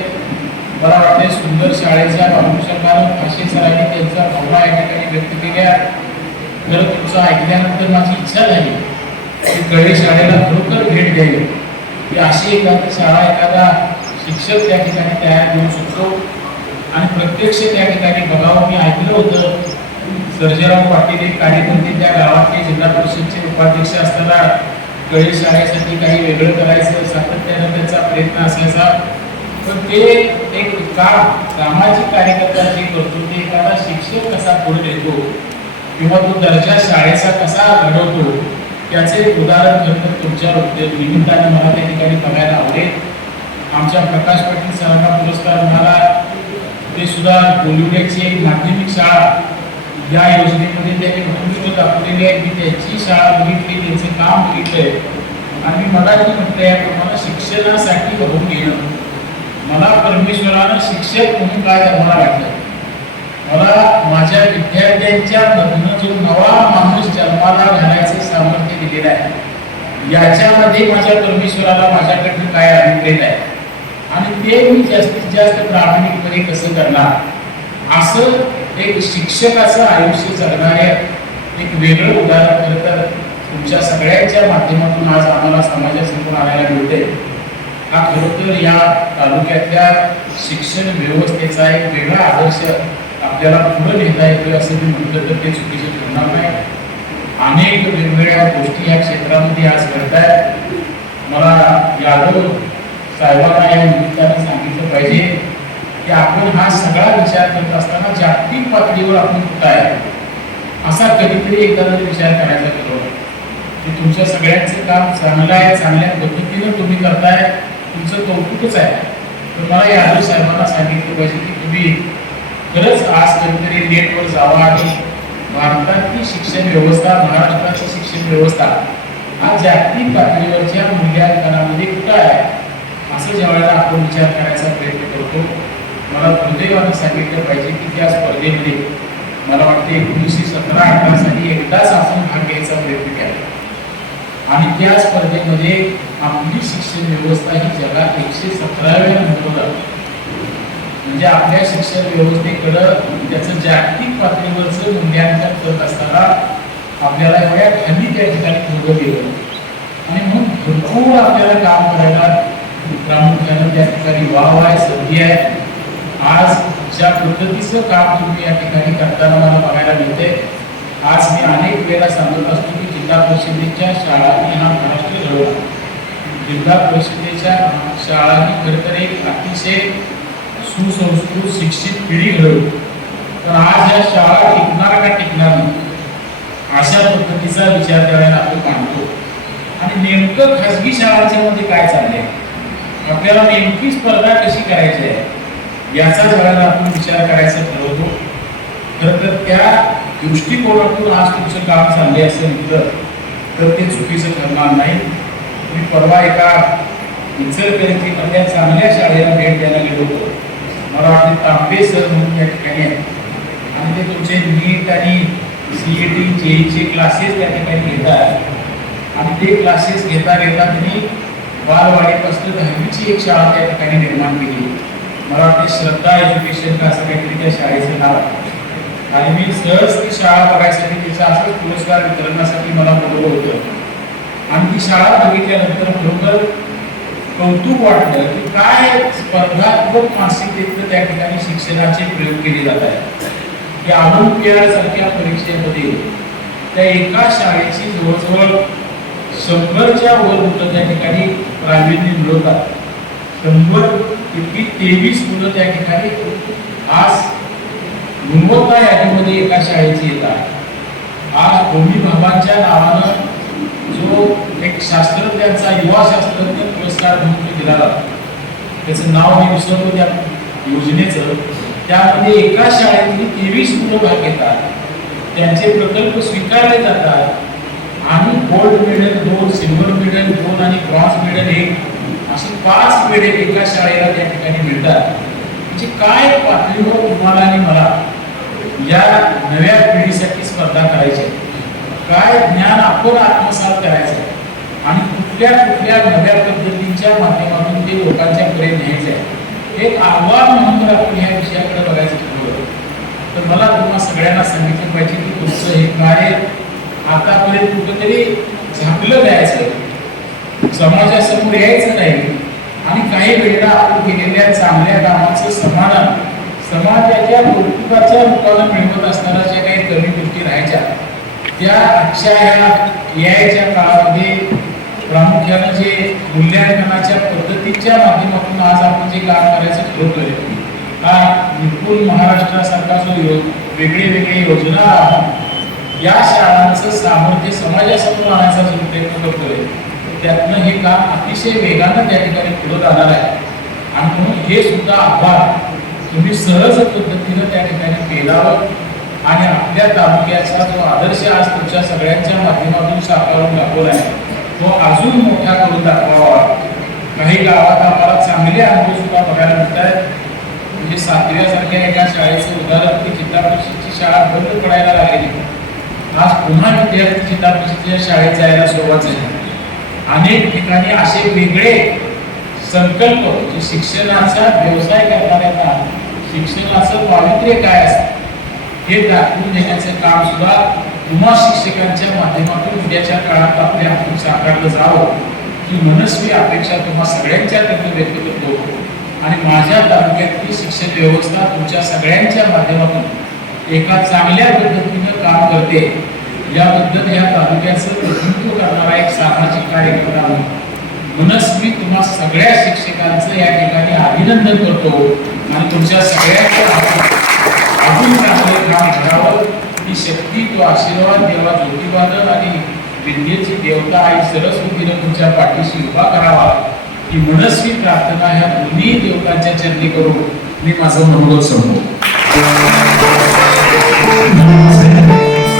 मला वाटते सुंदर शाळेच्या मार्गदर्शकानं फाशी सरांनी त्यांच्या भावना या ठिकाणी व्यक्त केल्या. खरं तुमचं ऐकल्यानंतर माझी इच्छा झाली की कळे शाळेला खरोखर भेट द्यावी की अशी एखादी शाळा एखादा शिक्षक त्या ठिकाणी तयार करू शकतो आणि प्रत्यक्ष त्या ठिकाणी बघावं. मी ऐकलं होतं सर्जेराव पाटील एक कार्यकर्ते त्या गावातले जिल्हा परिषदचे उपाध्यक्ष असताना कळे शाळेसाठी काही वेगळं करायचं सातत्यानं त्यांचा प्रयत्न असायचा पण ते एक काम सामाजिक कार्यकर्ता जे करतो ते एखादा शिक्षक कसा पुढे नेतो किंवा तो दर्जा शाळेचा कसा घडवतो त्याचे एक उदाहरण खरं तर तुमच्या निमित्ताने मला त्या ठिकाणी बघायला आवडेल. आमच्या प्रकाश पाटील सरांना पुरस्कार मिळाला, ते सुद्धा बोलिवड्याची एक माध्यमिक शाळा या योजनेमध्ये त्यांनी उत्कृष्ट दाखवलेली आहे. मी त्यांची शाळा बघितली, त्यांचे काम बघितलंय आणि मी मगाशी म्हटलंय तुम्हाला शिक्षणासाठी बघून घेणं मला परमेश्वरानं शिक्षक म्हणून काय जन्माला घातलं, मला माझ्या विद्यार्थ्यांच्या मधनं जो नवा माणूस जन्माला घालायचं सामर्थ्य दिलेलं आहे, याच्यामध्ये माझ्या परमेश्वराला माझ्याकडनं काय अभिप्रेत आहे आणि ते मी जास्तीत जास्त प्रामाणिकपणे कसं करणार, असं एक शिक्षकाचं आयुष्य जगणाऱ्या एक वेगळं उदाहरण खरं तर तुमच्या सगळ्यांच्या माध्यमातून आज आम्हाला समाजासमोर आणायला मिळते. हा खरं तर या तालुक्यातल्या शिक्षण व्यवस्थेचा एक वेगळा आदर्श आपल्याला पुढे नेता येतोय असं मी म्हटलं तर ते चुकीचं ठरणार नाही. अनेक वेगवेगळ्या गोष्टी या क्षेत्रामध्ये आज घडत आहेत. मला यादव साहेबांना या निमित्तानं सांगितलं पाहिजे की आपण हा सगळा विचार करत असताना जागतिक पातळीवर आपण कुठं आहे असा कधीतरी एकदा विचार करायचा ठरवला की तुमच्या सगळ्यांचं काम चांगलं आहे, चांगल्या पद्धतीनं तुम्ही करताय, तुमचं कौतुकच आहे. तर मला यादव साहेबांना सांगितलं पाहिजे की तुम्ही खरंच आज कधीतरी नेटवर जावा आणि भारताची शिक्षण व्यवस्था, महाराष्ट्राची शिक्षण व्यवस्था हा जागतिक पातळीवरच्या मूल्यांकनामध्ये कुठं आहे असं ज्यावेळेला आपण विचार करायचा प्रयत्न करतो. मला दुर्दैवानं सांगितलं पाहिजे की त्या स्पर्धेमध्ये मला वाटते 1917-18 साली एकदाच आपण भाग घ्यायचा प्रयत्न केला आणि त्या स्पर्धेमध्ये आपली शिक्षण व्यवस्था ही जगात 117व्या नंबरवर, म्हणजे आपल्या शिक्षण व्यवस्थेकडं त्याचं जागतिक पातळीवरचं मूल्यांकन करत असताना आपल्याला एवढ्या खाली त्या ठिकाणी ठेवलं गेलं आणि म्हणून भरपूर आपल्याला काम करायला प्रामुख्यानं त्या ठिकाणी वाव आहे, संधी आहे. आज ज्या पद्धतीचं काम तुम्ही या ठिकाणी करताना मला बघायला मिळते. आज मी अनेक वेळेला सांगत असतो की जिल्हा परिषदेच्या शाळांनी हा महाराष्ट्र घडवला. जिल्हा परिषदेच्या शाळांनी खरं तर एक अतिशय सुसंस्कृत शिक्षित पिढी घडवली. तर आज या शाळा टिकणार का टिकणार नाही अशा पद्धतीचा विचार करायला आपण मांडतो. आणि नेमकं खाजगी शाळांच्या मध्ये काय चाललंय, आपल्याला नेमकी स्पर्धा कशी करायची आहे याचा ज्यावेळेला आपण विचार करायचा ठरवतो. खरं तर त्या दृष्टिकोनातून आज तुमचं काम चालले असं म्हटलं तर ते चुकीचं ठरणार नाही. मी परवा एका इचलकरंजीमधल्या चांगल्या शाळेला भेट द्यायला गेलो होतो. मला वाटते तांबे सर म्हणून या ठिकाणी आहे आणि ते तुमचे नीट आणि CET JEE क्लासेस त्या ठिकाणी घेतात आणि ते क्लासेस घेता घेता त्यांनी बालवाडीपासून 10वीची एक शाळा त्या ठिकाणी निर्माण केली. मला वाटते श्रद्धा एज्युकेशन का असं काहीतरी त्या शाळेचं नाव आहे आणि मी सहज ती शाळा बघायसाठी तिचा असंच पुरस्कार वितरणासाठी मला बोलवलं होतं आणि ती शाळा बघितल्यानंतर खरोखर कौतुक वाटलं की काय स्पर्धात्मक मानसिकतेतनं त्या ठिकाणी शिक्षणाचे प्रयोग केले जात आहेत. की ऑलिम्पियाड सारख्या परीक्षेमध्ये त्या एका शाळेची जवळजवळ 100च्या वर मुलं त्या ठिकाणी प्रावीण्य मिळवतात. 100 मुलं त्या ठिकाणी आज गुणवत्ता यादीमध्ये एका शाळेची येतात. आज होमी भाभांच्या नावानं जो एक शास्त्रज्ञांचा युवा शास्त्रज्ञ पुरस्कार म्हणून दिला जातो, त्याचं नाव मी विसरतो त्या योजनेचं, त्यामध्ये एका शाळेतली 23 मुलं भाग घेतात. त्यांचे प्रकल्प स्वीकारले जातात आणि गोल्ड मेडल 2, सिल्वर मेडल 2 आणि ब्रॉन्झ मेडल 1 अशी 5 मेडल एका शाळेला त्या ठिकाणी मिळतात. म्हणजे काय पातळीवर तुम्हाला आणि मला या नव्या पिढीसाठी स्पर्धा करायची, काय ज्ञान आपण आत्मसात करायचं आणि कुठल्या कुठल्या नव्या पद्धतींच्या माध्यमातून ते लोकांच्या पर्यंत न्यायचं आहे, एक आव्हान म्हणून आपण ह्या विषयाकडे बघायचं ठरवलं. तर मला तुम्हाला सगळ्यांना सांगितलं पाहिजे की तुमचं हे कार्य आतापर्यंत कुठेतरी झाकलं जायचं, समाजासमोर यायचं नाही आणि काही वेळेला आपण केलेल्या चांगल्या कामाचं समाधान समाजाच्या कौतुकाच्या रूपानं मिळवत असताना ज्या काही कमी गोष्टी राहायच्या त्या आजच्या यायच्या काळामध्ये प्रामुख्यानं जे मूल्यांकनाच्या पद्धतीच्या माध्यमातून आज आपण जे काम करायचं ठरवतोय, हा निपुण महाराष्ट्रासारखा जो वेगळे योजना या शाळांचं सामर्थ्य समाजासमोर आणायचा जो प्रयत्न करतोय त्यातनं हे काम अतिशय वेगानं त्या ठिकाणी पुढे जाणार आहे. आणि म्हणून हे सुद्धा आव्हान तुम्ही सहज पद्धतीनं त्या ठिकाणी पेलावं आणि आपल्या तालुक्याचा जो आदर्श आज तुमच्या सगळ्यांच्या माध्यमातून साकारून दाखवला आहे तो अजून मोठा करून दाखवावा काही गावात आम्हाला चांगले अनुभव सुद्धा बघायला मिळत आहेत. म्हणजे सातव्यासारख्या एका शाळेचं उदाहरण की जिल्हा परिषदची शाळा बंद पडायला लागलेली, आज पुन्हा विद्यार्थी जिल्हा परिषदेच्या शाळेत जायला सुरुवात झाली. अनेक ठिकाणी असे वेगळे संकल्प जे शिक्षणाचा व्यवसाय करणाऱ्यांना शिक्षणाचं पावित्र्य काय असतं हे दाखवून देण्याचं काम सुद्धा तुम्हा शिक्षकांच्या माध्यमातून उद्याच्या काळात आपल्या हातून साकारलं जावं ही मनस्वी अपेक्षा तुम्हा सगळ्यांच्या तर्फे व्यक्त करतो. आणि माझ्या तालुक्यातली शिक्षण व्यवस्था तुमच्या सगळ्यांच्या माध्यमातून एका चांगल्या पद्धतीनं काम करते याबद्दल या तालुक्याचं प्रतिनिधित्व करणारा एक सामाजिक कार्यकर्ता मनस्वी तुम्हा सगळ्या शिक्षकांचं या ठिकाणी अभिनंदन करतो आणि तुमच्या सगळ्यांच्या अजून चांगलं काम करावं ही शक्ती तो आशीर्वाद देवा ज्योतिबानं आणि विद्येची देवता आई सरस्वतीनं तुमच्या पाठीशी उभा करावा ही मनस्वी प्रार्थना ह्या दोन्ही देवतांच्या चरणी करून मी माझं मनोगत संपवतो.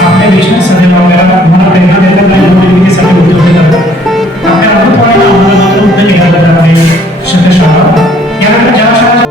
आपल्या देशात सदैव आपल्याला तुम्हाला प्रेरणा देतात आणि निर्मितीसाठी उद्योग करतात. आपल्या अनुभवाला आम्हाला मात्र उत्तर निघालं पाहिजे. शतशाला यानंतर ज्या शाळा